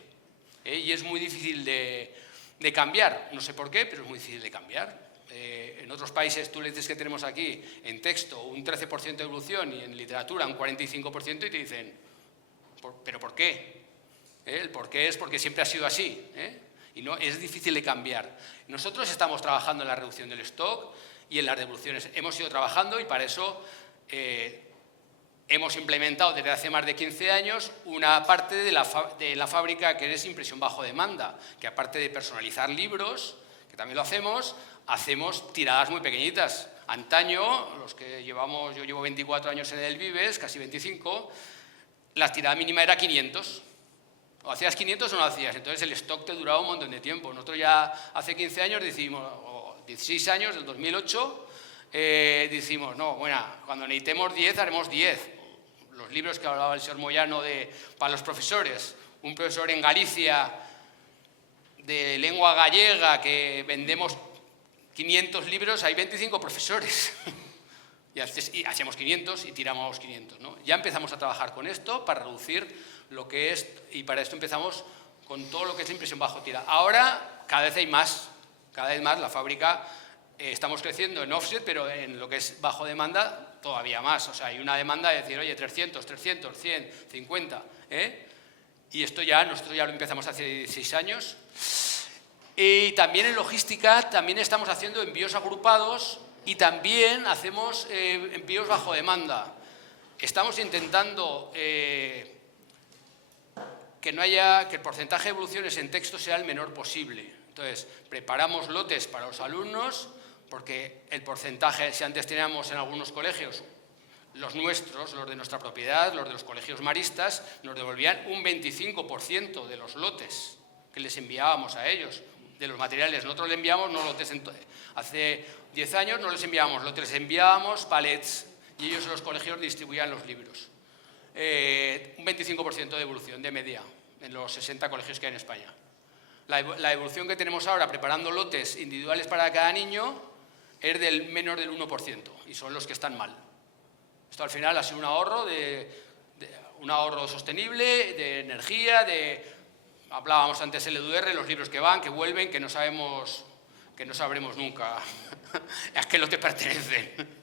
y es muy difícil de cambiar. No sé por qué, pero es muy difícil de cambiar. En otros países tú le dices que tenemos aquí en texto un 13% de devolución y en literatura un 45% y te dicen, ¿pero por qué? El por qué es porque siempre ha sido así, y no, es difícil de cambiar. Nosotros estamos trabajando en la reducción del stock y en las devoluciones. Hemos ido trabajando y para eso hemos implementado desde hace más de 15 años una parte de la fábrica que es impresión bajo demanda, que aparte de personalizar libros, que también lo hacemos tiradas muy pequeñitas. Antaño, los que llevamos, yo llevo 24 años en el Vives, casi 25, la tirada mínima era 500. O hacías 500 o no hacías, entonces el stock te duraba un montón de tiempo. Nosotros ya hace 15 años decimos, o 16 años, del 2008, decimos, no, bueno, cuando necesitemos 10, haremos 10. Los libros que hablaba el señor Moyano para los profesores, un profesor en Galicia de lengua gallega que vendemos 500 libros, hay 25 profesores. Y hacemos 500 y tiramos 500, ¿no? Ya empezamos a trabajar con esto para reducir lo que es, y para esto empezamos con todo lo que es la impresión bajo tira. Ahora cada vez hay más, cada vez más la fábrica, estamos creciendo en offset, pero en lo que es bajo demanda todavía más. O sea, hay una demanda de decir, oye, 300, 100, 50, y esto nosotros ya lo empezamos hace 16 años. Y también en logística también estamos haciendo envíos agrupados y también hacemos envíos bajo demanda. Estamos intentando que el porcentaje de evoluciones en texto sea el menor posible. Entonces, preparamos lotes para los alumnos, porque el porcentaje, si antes teníamos en algunos colegios, los nuestros, los de nuestra propiedad, los de los colegios maristas, nos devolvían un 25% de los lotes que les enviábamos a ellos, de los materiales. Nosotros le enviábamos no lotes, hace 10 años no les enviábamos lotes, les enviábamos palets y ellos en los colegios distribuían los libros. Un 25% de devolución de media en los 60 colegios que hay en España. La evolución que tenemos ahora preparando lotes individuales para cada niño es del menos del 1% y son los que están mal. Esto al final ha sido un ahorro, un ahorro sostenible, de energía, hablábamos antes el EUDR, los libros que van, que vuelven, que no sabremos nunca a qué lote pertenecen.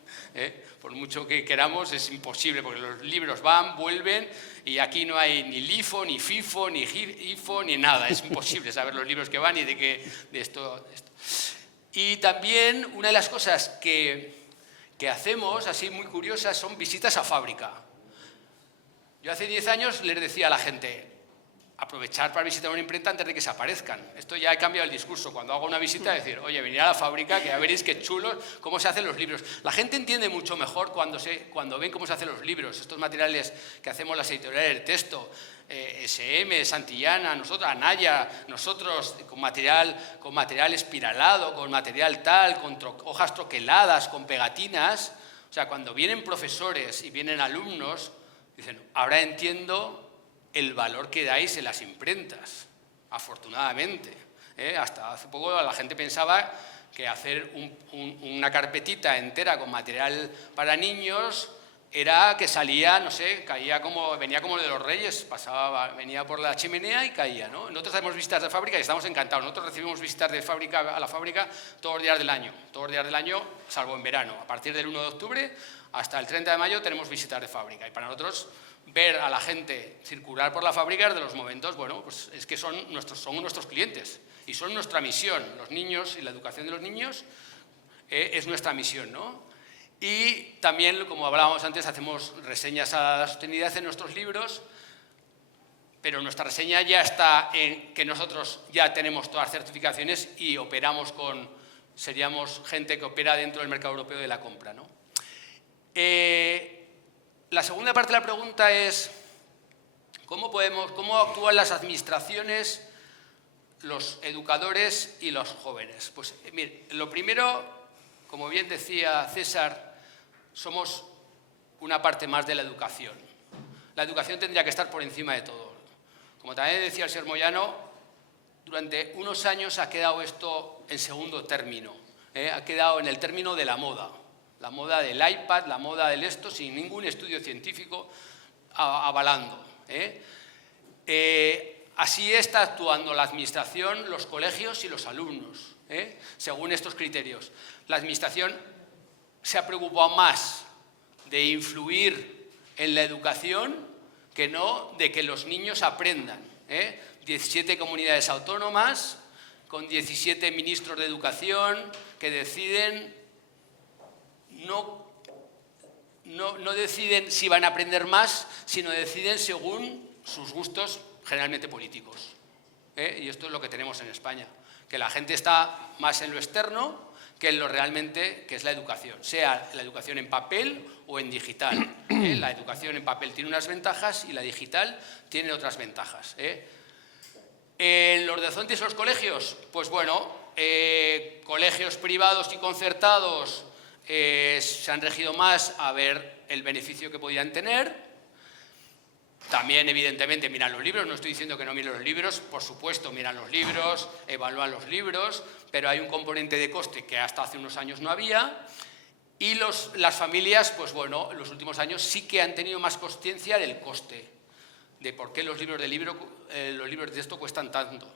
Por mucho que queramos es imposible, porque los libros van, vuelven, y aquí no hay ni LIFO, ni FIFO, ni IFO, ni nada. Es imposible saber los libros que van y de esto. Y también una de las cosas que hacemos, así muy curiosas, son visitas a fábrica. Yo hace 10 años les decía a la gente, aprovechar para visitar una imprenta antes de que se aparezcan. Esto ya he cambiado el discurso. Cuando hago una visita, decir, oye, venid a la fábrica, que ya veréis qué chulos, cómo se hacen los libros. La gente entiende mucho mejor cuando ven cómo se hacen los libros. Estos materiales que hacemos las editoriales del texto, SM, Santillana, nosotros, Anaya, nosotros con material espiralado, con material tal, con hojas troqueladas, con pegatinas. O sea, cuando vienen profesores y vienen alumnos, dicen, ahora entiendo el valor que dais en las imprentas, afortunadamente. Hasta hace poco la gente pensaba que hacer una carpetita entera con material para niños era que salía, no sé, venía como de los Reyes, venía por la chimenea y caía, ¿no? Nosotros hacemos visitas de fábrica y estamos encantados. Nosotros recibimos visitas de fábrica a la fábrica todos los días del año, salvo en verano. A partir del 1 de octubre hasta el 30 de mayo tenemos visitas de fábrica y para nosotros ver a la gente circular por la fábrica es de los momentos, bueno, pues es que son nuestros clientes y son nuestra misión. Los niños y la educación de los niños es nuestra misión, ¿no? Y también, como hablábamos antes, hacemos reseñas a la sostenibilidad en nuestros libros, pero nuestra reseña ya está en que nosotros ya tenemos todas las certificaciones y seríamos gente que opera dentro del mercado europeo de la compra, ¿no? La segunda parte de la pregunta es ¿cómo actúan las administraciones, los educadores y los jóvenes? Pues mire, lo primero, como bien decía César, somos una parte más de la educación. La educación tendría que estar por encima de todo. Como también decía el señor Moyano, durante unos años ha quedado esto en segundo término, ha quedado en el término de la moda del iPad, la moda del esto, sin ningún estudio científico avalando. Así está actuando la administración, los colegios y los alumnos, según estos criterios. La administración se ha preocupado más de influir en la educación que no de que los niños aprendan. 17 comunidades autónomas con 17 ministros de educación que deciden, no deciden si van a aprender más, sino deciden según sus gustos generalmente políticos. Y esto es lo que tenemos en España, que la gente está más en lo externo que en lo realmente que es la educación, sea la educación en papel o en digital. La educación en papel tiene unas ventajas y la digital tiene otras ventajas. En los docentes y los colegios, pues bueno, colegios privados y concertados se han regido más a ver el beneficio que podían tener. También, evidentemente, miran los libros, no estoy diciendo que no miren los libros, por supuesto, miran los libros, evalúan los libros, pero hay un componente de coste que hasta hace unos años no había. Y las familias, pues bueno, en los últimos años sí que han tenido más consciencia del coste, de por qué los libros de texto cuestan tanto.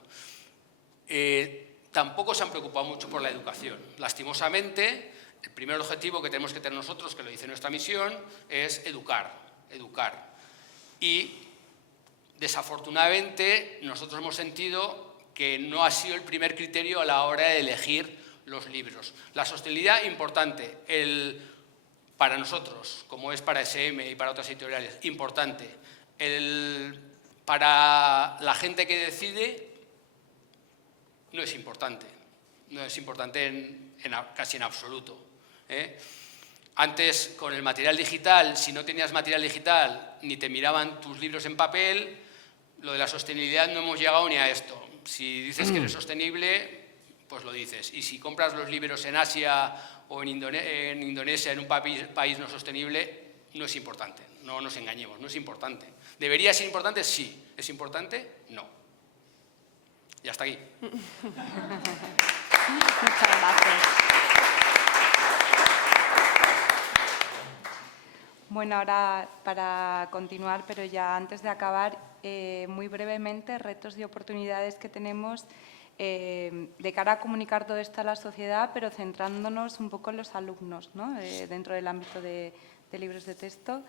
Tampoco se han preocupado mucho por la educación. Lastimosamente, el primer objetivo que tenemos que tener nosotros, que lo dice nuestra misión, es educar. Y, desafortunadamente, nosotros hemos sentido que no ha sido el primer criterio a la hora de elegir los libros. La sostenibilidad, importante. Para nosotros, como es para SM y para otras editoriales, importante. Para la gente que decide, no es importante. No es importante casi en absoluto. Antes, con el material digital, si no tenías material digital ni te miraban tus libros en papel, lo de la sostenibilidad no hemos llegado ni a esto. Si dices que eres sostenible, pues lo dices. Y si compras los libros en Asia o en Indonesia, en un país no sostenible, no es importante. No nos engañemos, no es importante. ¿Debería ser importante? Sí. ¿Es importante? No. Y hasta aquí. Muchas gracias. Bueno, ahora para continuar, pero ya antes de acabar, muy brevemente, retos y oportunidades que tenemos de cara a comunicar todo esto a la sociedad, pero centrándonos un poco en los alumnos, ¿no? Dentro del ámbito de libros de texto.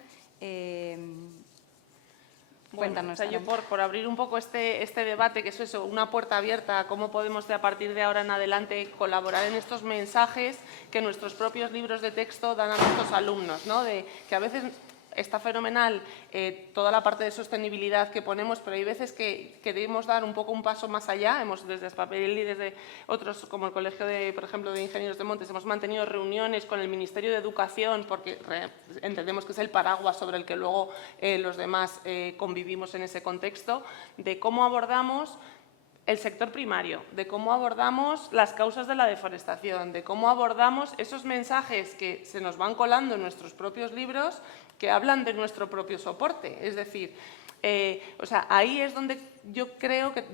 Cuéntanos. Bueno, yo por abrir un poco este debate, que es eso, una puerta abierta a cómo podemos a partir de ahora en adelante colaborar en estos mensajes que nuestros propios libros de texto dan a nuestros alumnos, ¿no? Que a veces está fenomenal toda la parte de sostenibilidad que ponemos, pero hay veces que queremos dar un poco un paso más allá. Desde Aspapel y desde otros, como el Colegio, por ejemplo, de Ingenieros de Montes, hemos mantenido reuniones con el Ministerio de Educación, porque entendemos que es el paraguas sobre el que luego los demás convivimos en ese contexto, de cómo abordamos el sector primario, de cómo abordamos las causas de la deforestación, de cómo abordamos esos mensajes que se nos van colando en nuestros propios libros que hablan de nuestro propio soporte. Es decir, ahí es donde yo creo que,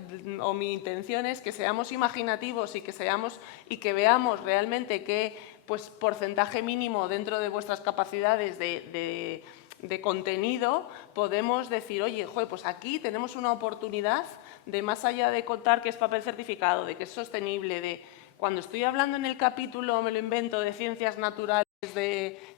o mi intención es que seamos imaginativos y que veamos realmente qué porcentaje mínimo dentro de vuestras capacidades de contenido podemos decir, oye, pues aquí tenemos una oportunidad de, más allá de contar que es papel certificado, de que es sostenible, cuando estoy hablando en el capítulo, me lo invento, de ciencias naturales,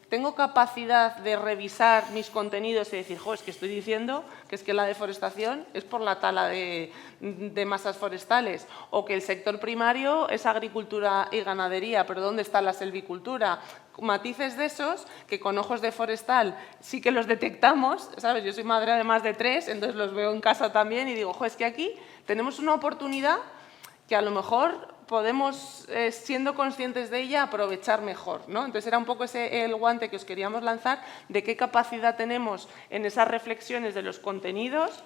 tengo capacidad de revisar mis contenidos y decir, es que estoy diciendo que es que la deforestación es por la tala de masas forestales, o que el sector primario es agricultura y ganadería, pero ¿dónde está la selvicultura? Matices de esos que con ojos de forestal sí que los detectamos, ¿sabes? Yo soy madre de más de 3, entonces los veo en casa también y digo, es que aquí tenemos una oportunidad que a lo mejor podemos, siendo conscientes de ella, aprovechar mejor, ¿no? Entonces era un poco el guante que os queríamos lanzar de qué capacidad tenemos en esas reflexiones de los contenidos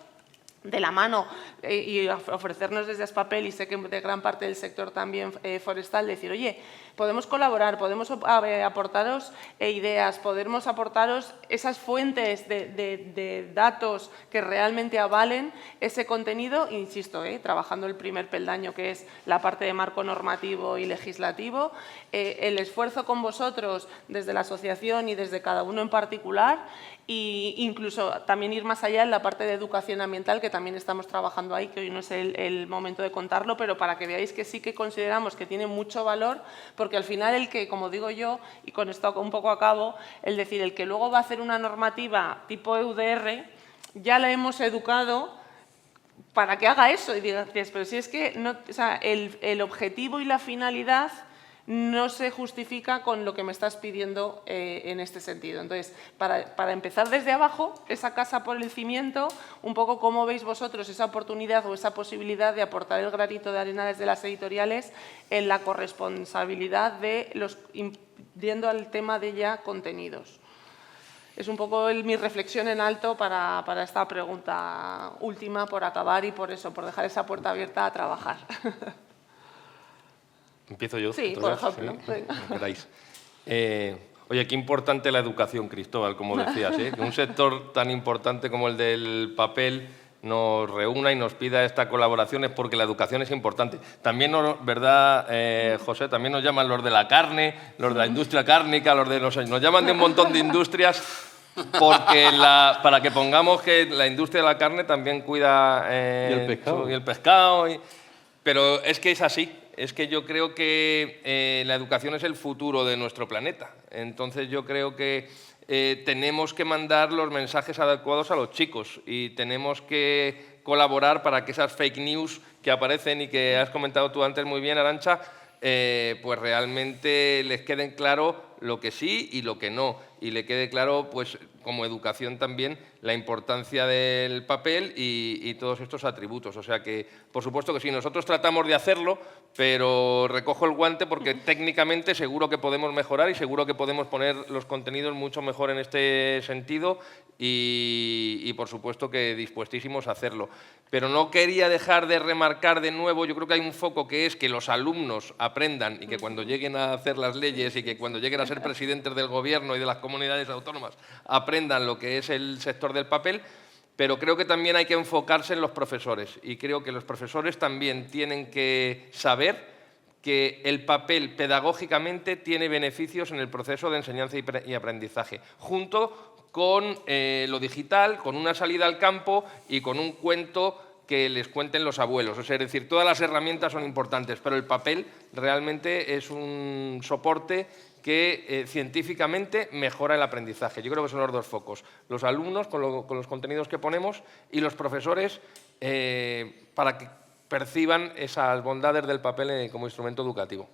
de la mano y ofrecernos desde Aspapel, y sé que de gran parte del sector también forestal, decir, oye, podemos colaborar, podemos aportaros ideas, podemos aportaros esas fuentes de datos que realmente avalen ese contenido, insisto, trabajando el primer peldaño, que es la parte de marco normativo y legislativo, el esfuerzo con vosotros desde la asociación y desde cada uno en particular, e incluso también ir más allá en la parte de educación ambiental, que también estamos trabajando ahí, que hoy no es el momento de contarlo, pero para que veáis que sí que consideramos que tiene mucho valor, porque al final el que, como digo yo, y con esto un poco acabo, el decir, el que luego va a hacer una normativa tipo EUDR, ya la hemos educado para que haga eso. Y digas, pero si es que no, o sea, el objetivo y la finalidad no se justifica con lo que me estás pidiendo en este sentido. Entonces, para empezar desde abajo, esa casa por el cimiento, un poco cómo veis vosotros esa oportunidad o esa posibilidad de aportar el granito de arena desde las editoriales en la corresponsabilidad de los, yendo al tema de ya contenidos. Es un poco mi reflexión en alto para esta pregunta última, por acabar y por eso, por dejar esa puerta abierta a trabajar. ¿Empiezo yo? Sí, por ejemplo. ¿Sí? Como queráis. Oye, qué importante la educación, Cristóbal, como decías, ¿eh? Que un sector tan importante como el del papel nos reúna y nos pida esta colaboración es porque la educación es importante. También, ¿verdad, José? También nos llaman los de la carne, los de la industria cárnica, nos llaman de un montón de industrias porque para que pongamos que la industria de la carne también cuida y el pescado. Pero es que es así. Es que yo creo que la educación es el futuro de nuestro planeta. Entonces yo creo que tenemos que mandar los mensajes adecuados a los chicos y tenemos que colaborar para que esas fake news que aparecen y que has comentado tú antes muy bien, Arantxa, pues realmente les queden claro lo que sí y lo que no. Y le quede claro, pues como educación también, la importancia del papel y todos estos atributos. O sea que, por supuesto que sí, nosotros tratamos de hacerlo, pero recojo el guante porque técnicamente seguro que podemos mejorar y seguro que podemos poner los contenidos mucho mejor en este sentido y por supuesto que dispuestísimos a hacerlo. Pero no quería dejar de remarcar de nuevo, yo creo que hay un foco que es que los alumnos aprendan y que cuando lleguen a hacer las leyes y que cuando lleguen a ser presidentes del gobierno y de las comunidades autónomas aprendan lo que es el sector del papel, pero creo que también hay que enfocarse en los profesores y creo que los profesores también tienen que saber que el papel pedagógicamente tiene beneficios en el proceso de enseñanza y aprendizaje, junto con lo digital, con una salida al campo y con un cuento que les cuenten los abuelos. O sea, es decir, todas las herramientas son importantes, pero el papel realmente es un soporte que científicamente mejora el aprendizaje. Yo creo que son los dos focos. Los alumnos con los contenidos que ponemos y los profesores para que perciban esas bondades del papel como instrumento educativo.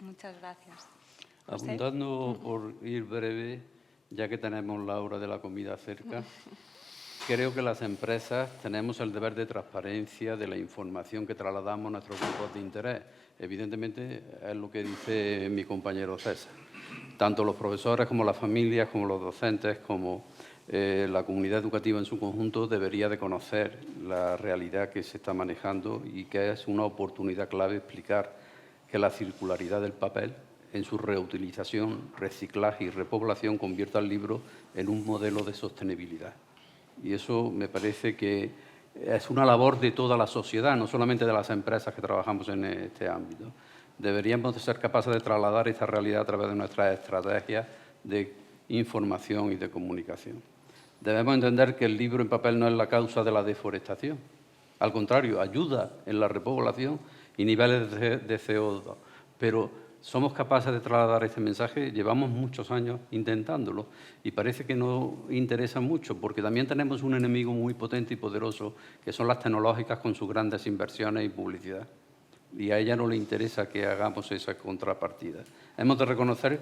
Muchas gracias. Abundando por ir breve, ya que tenemos la hora de la comida cerca, creo que las empresas tenemos el deber de transparencia de la información que trasladamos a nuestros grupos de interés. Evidentemente, es lo que dice mi compañero César. Tanto los profesores como las familias, como los docentes, como la comunidad educativa en su conjunto debería de conocer la realidad que se está manejando y que es una oportunidad clave explicar que la circularidad del papel en su reutilización, reciclaje y repoblación convierta al libro en un modelo de sostenibilidad. Y eso me parece que es una labor de toda la sociedad, no solamente de las empresas que trabajamos en este ámbito. Deberíamos de ser capaces de trasladar esta realidad a través de nuestras estrategias de información y de comunicación. Debemos entender que el libro en papel no es la causa de la deforestación. Al contrario, ayuda en la repoblación y niveles de CO2. Pero somos capaces de trasladar este mensaje, llevamos muchos años intentándolo y parece que no interesa mucho porque también tenemos un enemigo muy potente y poderoso que son las tecnológicas con sus grandes inversiones y publicidad. Y a ella no le interesa que hagamos esa contrapartida. Hemos de reconocer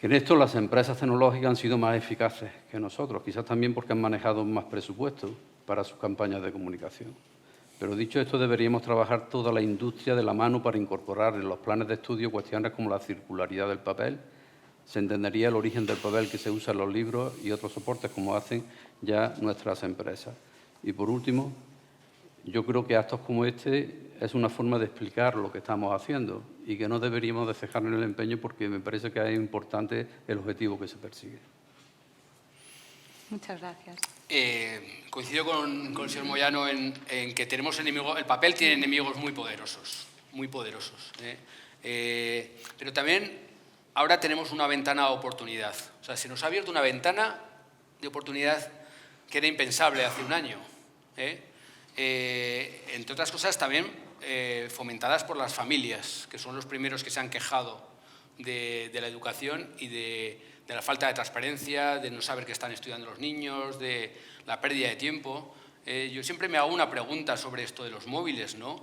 que en esto las empresas tecnológicas han sido más eficaces que nosotros, quizás también porque han manejado más presupuesto para sus campañas de comunicación. Pero dicho esto, deberíamos trabajar toda la industria de la mano para incorporar en los planes de estudio cuestiones como la circularidad del papel, Se entendería el origen del papel que se usa en los libros y otros soportes, como hacen ya nuestras empresas. Y por último, yo creo que actos como este es una forma de explicar lo que estamos haciendo y que no deberíamos de cejar en el empeño, porque me parece que es importante el objetivo que se persigue. Muchas gracias. Coincido con el señor Moyano en que tenemos enemigos, el papel tiene enemigos muy poderosos, pero también ahora tenemos una ventana de oportunidad. O sea, se nos ha abierto una ventana de oportunidad que era impensable hace un año. Entre otras cosas también fomentadas por las familias, que son los primeros que se han quejado de la educación y de la falta de transparencia, de no saber qué están estudiando los niños, de la pérdida de tiempo. Yo siempre me hago una pregunta sobre esto de los móviles, ¿no?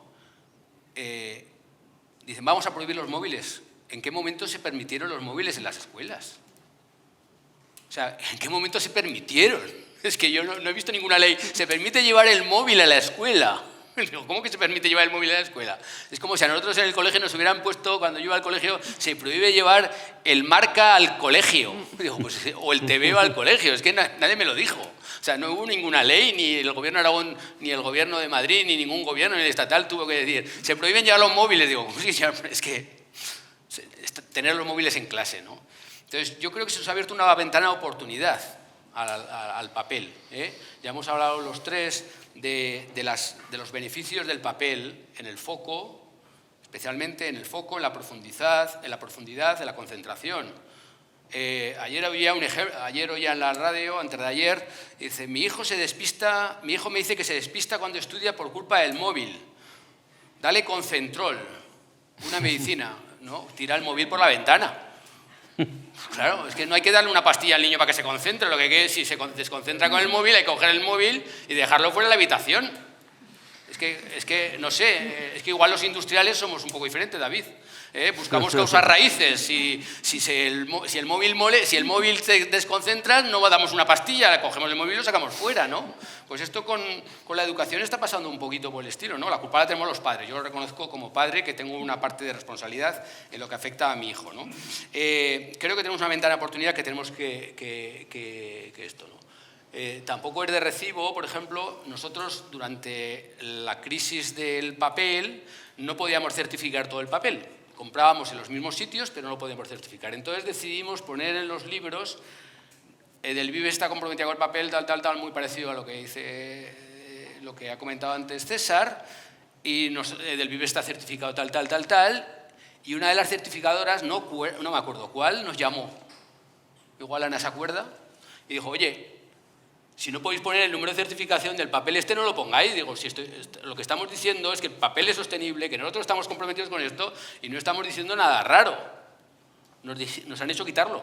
Dicen, vamos a prohibir los móviles. ¿En qué momento se permitieron los móviles en las escuelas? O sea, ¿en qué momento se permitieron? Es que yo no he visto ninguna ley. Se permite llevar el móvil a la escuela. ¿Cómo que se permite llevar el móvil a la escuela? Es como si a nosotros en el colegio nos hubieran puesto, cuando yo iba al colegio, se prohíbe llevar el marca al colegio. Digo, pues, o el TVO al colegio. Es que nadie me lo dijo. O sea, no hubo ninguna ley, ni el gobierno de Aragón, ni el gobierno de Madrid, ni ningún gobierno, ni el estatal tuvo que decir, se prohíben llevar los móviles. Digo, es que tener los móviles en clase, ¿no? Entonces, yo creo que se nos ha abierto una ventana de oportunidad al papel. Ya hemos hablado los tres de los beneficios del papel en el foco, especialmente en el foco, en la profundidad, en la concentración. Ayer oía en la radio, antes de ayer, dice, mi hijo me dice que se despista cuando estudia por culpa del móvil. Dale Concentrol, una medicina, ¿no? Tira el móvil por la ventana. Claro, es que no hay que darle una pastilla al niño para que se concentre, lo que hay que si se desconcentra con el móvil hay que coger el móvil y dejarlo fuera de la habitación. Es que no sé, es que igual los industriales somos un poco diferentes, David. Buscamos causas raíces. Si el móvil se desconcentra, no damos una pastilla, cogemos el móvil y lo sacamos fuera, ¿no? Pues esto con la educación está pasando un poquito por el estilo, ¿no? La culpa la tenemos los padres. Yo lo reconozco como padre, que tengo una parte de responsabilidad en lo que afecta a mi hijo, ¿no? Creo que tenemos una ventana de oportunidad que tenemos que esto, ¿no? Tampoco es de recibo, por ejemplo, nosotros durante la crisis del papel no podíamos certificar todo el papel. Comprábamos en los mismos sitios, pero no lo podíamos certificar. Entonces decidimos poner en los libros, del Vives está comprometido con el papel, tal, muy parecido a lo que lo que ha comentado antes César, y del Vives está certificado tal, y una de las certificadoras, no me acuerdo cuál, nos llamó. Igual Ana se acuerda, y dijo, oye, si no podéis poner el número de certificación del papel no lo pongáis. Digo, lo que estamos diciendo es que el papel es sostenible, que nosotros estamos comprometidos con esto y no estamos diciendo nada raro. Nos han hecho quitarlo.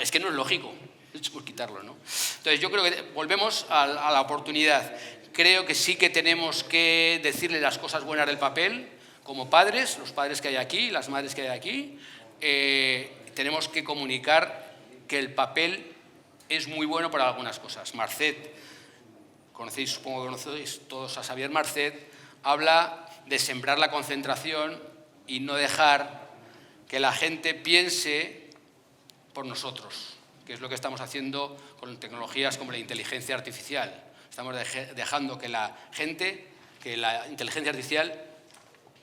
Es que no es lógico, es por quitarlo, ¿no? Entonces yo creo que volvemos a la oportunidad. Creo que sí que tenemos que decirle las cosas buenas del papel, como padres, los padres que hay aquí, las madres que hay aquí. Tenemos que comunicar que el papel es muy bueno para algunas cosas. Marcet, supongo que conocéis todos a Xavier Marcet, habla de sembrar la concentración y no dejar que la gente piense por nosotros, que es lo que estamos haciendo con tecnologías como la inteligencia artificial. Estamos dejando que la inteligencia artificial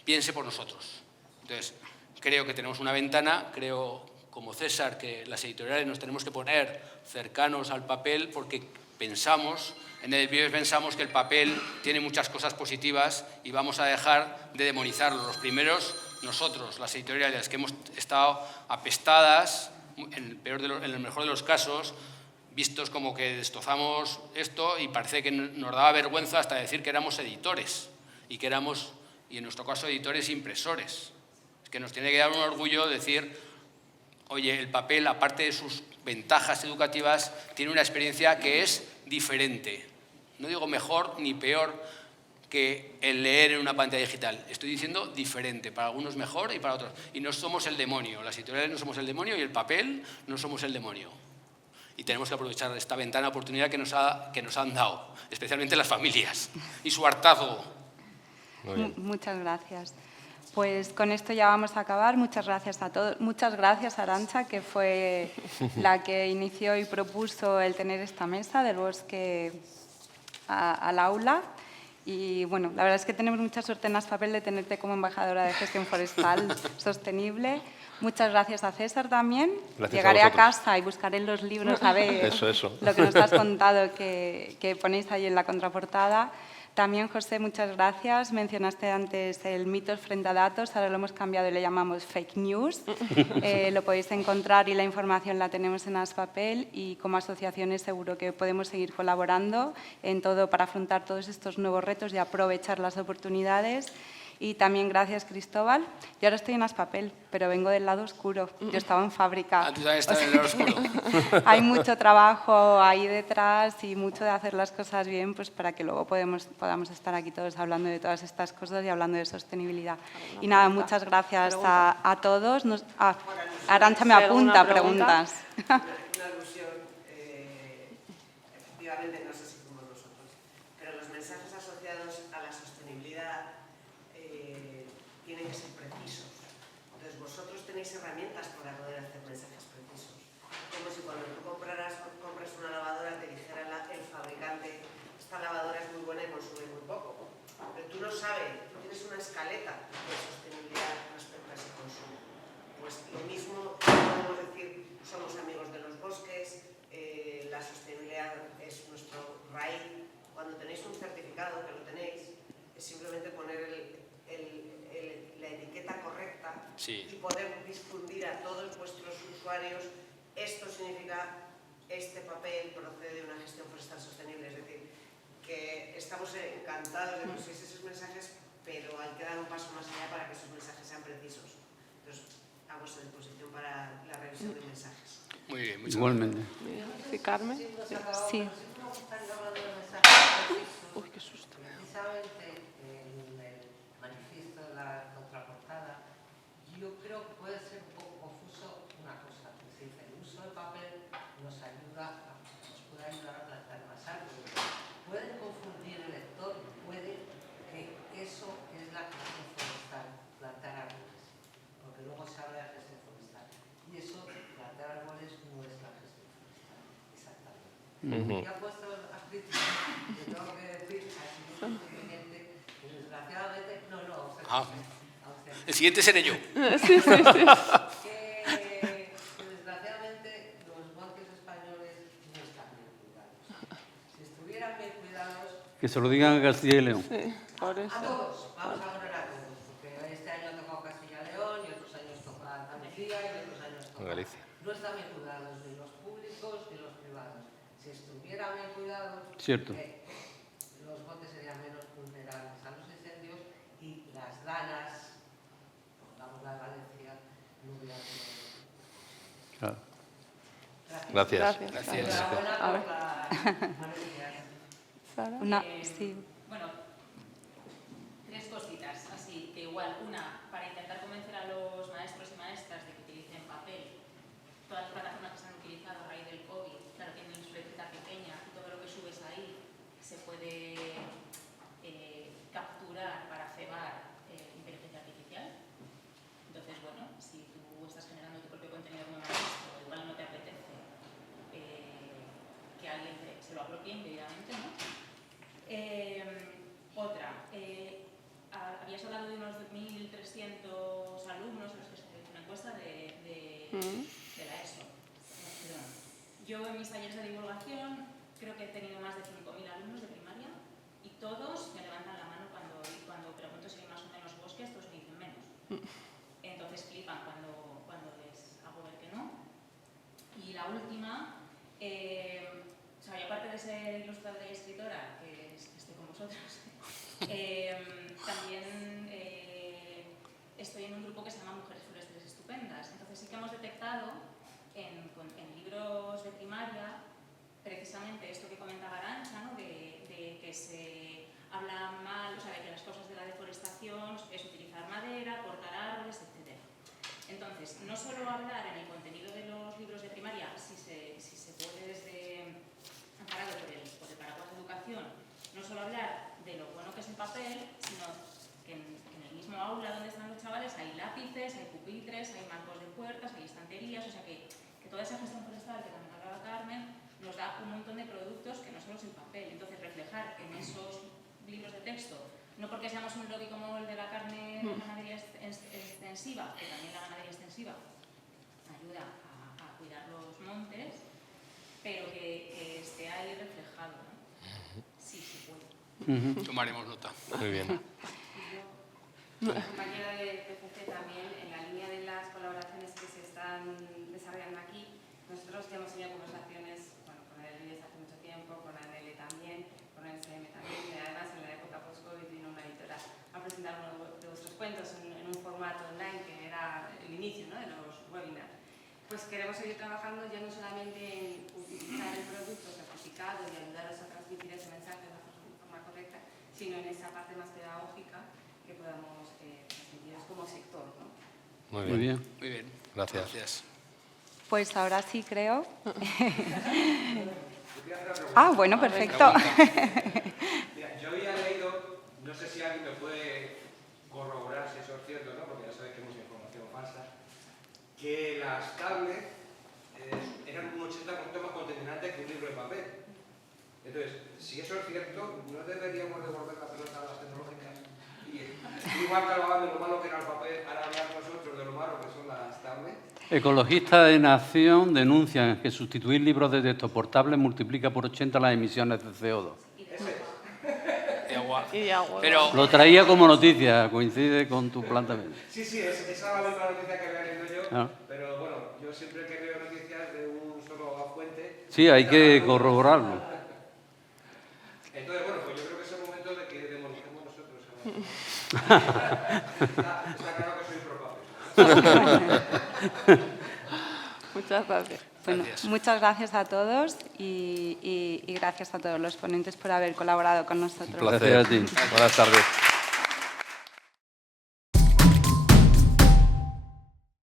piense por nosotros. Entonces, creo que tenemos una ventana, creo, como César, que las editoriales nos tenemos que poner cercanos al papel porque en el Vives pensamos que el papel tiene muchas cosas positivas y vamos a dejar de demonizarlo. Los primeros, nosotros, las editoriales, que hemos estado apestadas, en el mejor de los casos, vistos como que destrozamos esto y parece que nos daba vergüenza hasta decir que éramos editores y en nuestro caso, editores impresores. Es que nos tiene que dar un orgullo decir, oye, el papel, aparte de sus ventajas educativas, tiene una experiencia que es diferente. No digo mejor ni peor que el leer en una pantalla digital. Estoy diciendo diferente, para algunos mejor y para otros. Y no somos el demonio, las editoriales no somos el demonio y el papel no somos el demonio. Y tenemos que aprovechar esta ventana de oportunidad que nos han dado, especialmente las familias, y su hartazgo. Muchas gracias. Pues con esto ya vamos a acabar. Muchas gracias a todos. Muchas gracias, Arantxa, que fue la que inició y propuso el tener esta mesa del bosque al aula. Y bueno, la verdad es que tenemos mucha suerte en Aspapel de tenerte como embajadora de gestión forestal sostenible. Muchas gracias a César también. Gracias Llegaré a vosotros. casa y buscaré en los libros a ver Eso. lo que nos has contado que ponéis ahí en la contraportada. También, José, muchas gracias. Mencionaste antes el mitos frente a datos, ahora lo hemos cambiado y le llamamos fake news. Lo podéis encontrar y la información la tenemos en Aspapel, y como asociaciones seguro que podemos seguir colaborando en todo para afrontar todos estos nuevos retos y aprovechar las oportunidades. Y también gracias, Cristóbal. Yo ahora estoy en Aspapel, pero vengo del lado oscuro. Yo estaba en fábrica. Ah, tú también estás en el lado oscuro. Hay mucho trabajo ahí detrás y mucho de hacer las cosas bien, pues para que luego podamos estar aquí todos hablando de todas estas cosas y hablando de sostenibilidad. Y nada, muchas gracias a todos. Arantxa me apunta preguntas. Una alusión, efectivamente, no sé si fuimos nosotros, pero los mensajes asociados a la sostenibilidad tienen que ser precisos. Entonces, vosotros tenéis herramientas para poder hacer mensajes precisos. Como si cuando tú compras una lavadora te dijera el fabricante: esta lavadora es muy buena y consume muy poco. Pero tú no sabes, tú tienes una escaleta de sostenibilidad respecto a ese consumo. Pues lo mismo podemos decir: somos amigos de los bosques, la sostenibilidad es nuestro raíz. Cuando tenéis un certificado, que lo tenéis, es simplemente poner la etiqueta correcta, Sí. y poder difundir a todos vuestros usuarios: esto significa, este papel procede de una gestión forestal sostenible. Es decir, que estamos encantados de que uséis esos mensajes, pero hay que dar un paso más allá para que esos mensajes sean precisos. Entonces, a vuestra disposición para la revisión de mensajes. Muy bien, muchas Igualmente. Sí, Carmen. Sí. Uy, qué susto. Precisamente en el manifiesto de la contraportada, yo creo que puede ser un poco confuso una cosa, que se dice: el uso del papel nos puede ayudar a plantar más árboles. Pueden confundir el lector, puede que eso es la gestión forestal, plantar árboles, porque luego se habla de gestión forestal, y eso, plantar árboles, no es la gestión forestal, exactamente. Y ha puesto a crítica, que tengo que decir al siguiente que desgraciadamente, El siguiente seré yo. que desgraciadamente los bosques españoles no están bien cuidados. Si estuvieran bien cuidados, Que se lo digan a Castilla y León. Por eso. a todos, vamos a poner a todos, porque este año tocó Castilla y León, y otros años toca Andalucía, y otros años toca Galicia. No están bien cuidados ni los públicos ni los privados. Si estuvieran bien cuidados, Cierto. los bosques serían menos vulnerables a los incendios, y las danas, pongamos la de Valencia, no hubieran tenido. Claro. Gracias. Gracias. Enhorabuena A ver. por la maravilla. Sara. Sí. Bueno, tres cositas, así que igual, una, para intentar convencer a los maestros y maestras de que utilicen papel. Todas las plataformas que se han utilizado a raíz del COVID, claro, tienen su letrita pequeña, y todo lo que subes ahí se puede capturar para cebar inteligencia artificial. Entonces, bueno, si tú estás generando tu propio contenido como maestro, igual no te apetece que alguien se lo apropie indebidamente, ¿no? Otra, habías hablado de unos 1.300 alumnos a los que se hizo una encuesta de la ESO. Perdón. Yo en mis talleres de divulgación creo que he tenido más de 5.000 alumnos de primaria, y todos me levantan la mano cuando pregunto si hay más o menos bosques, todos me dicen menos. Entonces flipan cuando les hago ver que no. Y la última, o sea, yo aparte de ser ilustradora y escritora, que estoy con vosotros, también estoy en un grupo que se llama Mujeres Forestres Estupendas. Entonces sí que hemos detectado en libros de primaria precisamente esto que comentaba Arantxa, ¿no? de que se habla mal, o sea, de que las causas de la deforestación es utilizar madera, cortar árboles, etc. Entonces, no solo hablar en el contenido de los libros de primaria, si se puede desde amparado por el paraguas de educación, no solo hablar de lo bueno que es el papel, sino que en el mismo aula donde están los chavales no porque seamos un lobby como el de la carne de ganadería extensiva, que también la ganadería extensiva ayuda a cuidar los montes, pero que esté ahí reflejado, ¿no? Sí, se puede. Tomaremos nota. Muy bien. Compañera de PCC también, en la línea de las colaboraciones que se están desarrollando aquí, nosotros ya hemos tenido conversaciones con el IES hace mucho tiempo, con ANL también, con el SM también, y además en la época post-COVID vino una editora a presentar uno de vuestros cuentos en un formato online que era el inicio, ¿no?, de los webinars. Pues queremos seguir trabajando ya no solamente en utilizar el producto certificado y ayudaros a transmitir ese mensaje de forma correcta, sino en esa parte más pedagógica que podamos transmitiros como sector, ¿no? Muy bien. Muy bien. Gracias. Pues ahora sí creo. Bueno, perfecto. Mira, yo había leído, no sé si alguien me puede corroborar si eso es cierto, ¿no?, porque ya sabéis que hay mucha información falsa, que las tablets eran un 80% más contaminantes que un libro de papel. Entonces, si eso es cierto, ¿no deberíamos devolver la pelota a las tecnológicas? Y igual que hablaban de lo malo que era el papel, ahora hablar nosotros de lo malo que son las tablets. Ecologistas en Acción denuncian que sustituir libros de texto portables multiplica por 80 las emisiones de CO2. Y de agua. Pero, Lo traía como noticia, coincide con tu planteamiento. Sí, esa es la misma noticia que había leído yo, Ah. pero bueno, yo siempre que veo noticias de un solo fuente... Sí, hay que corroborarlo. Entonces, bueno, pues yo creo que es el momento de que demonicemos nosotros. Está claro que soy propio. Muchas gracias. Bueno, muchas gracias a todos y gracias a todos los ponentes por haber colaborado con nosotros. Un placer. Gracias a ti. Buenas tardes.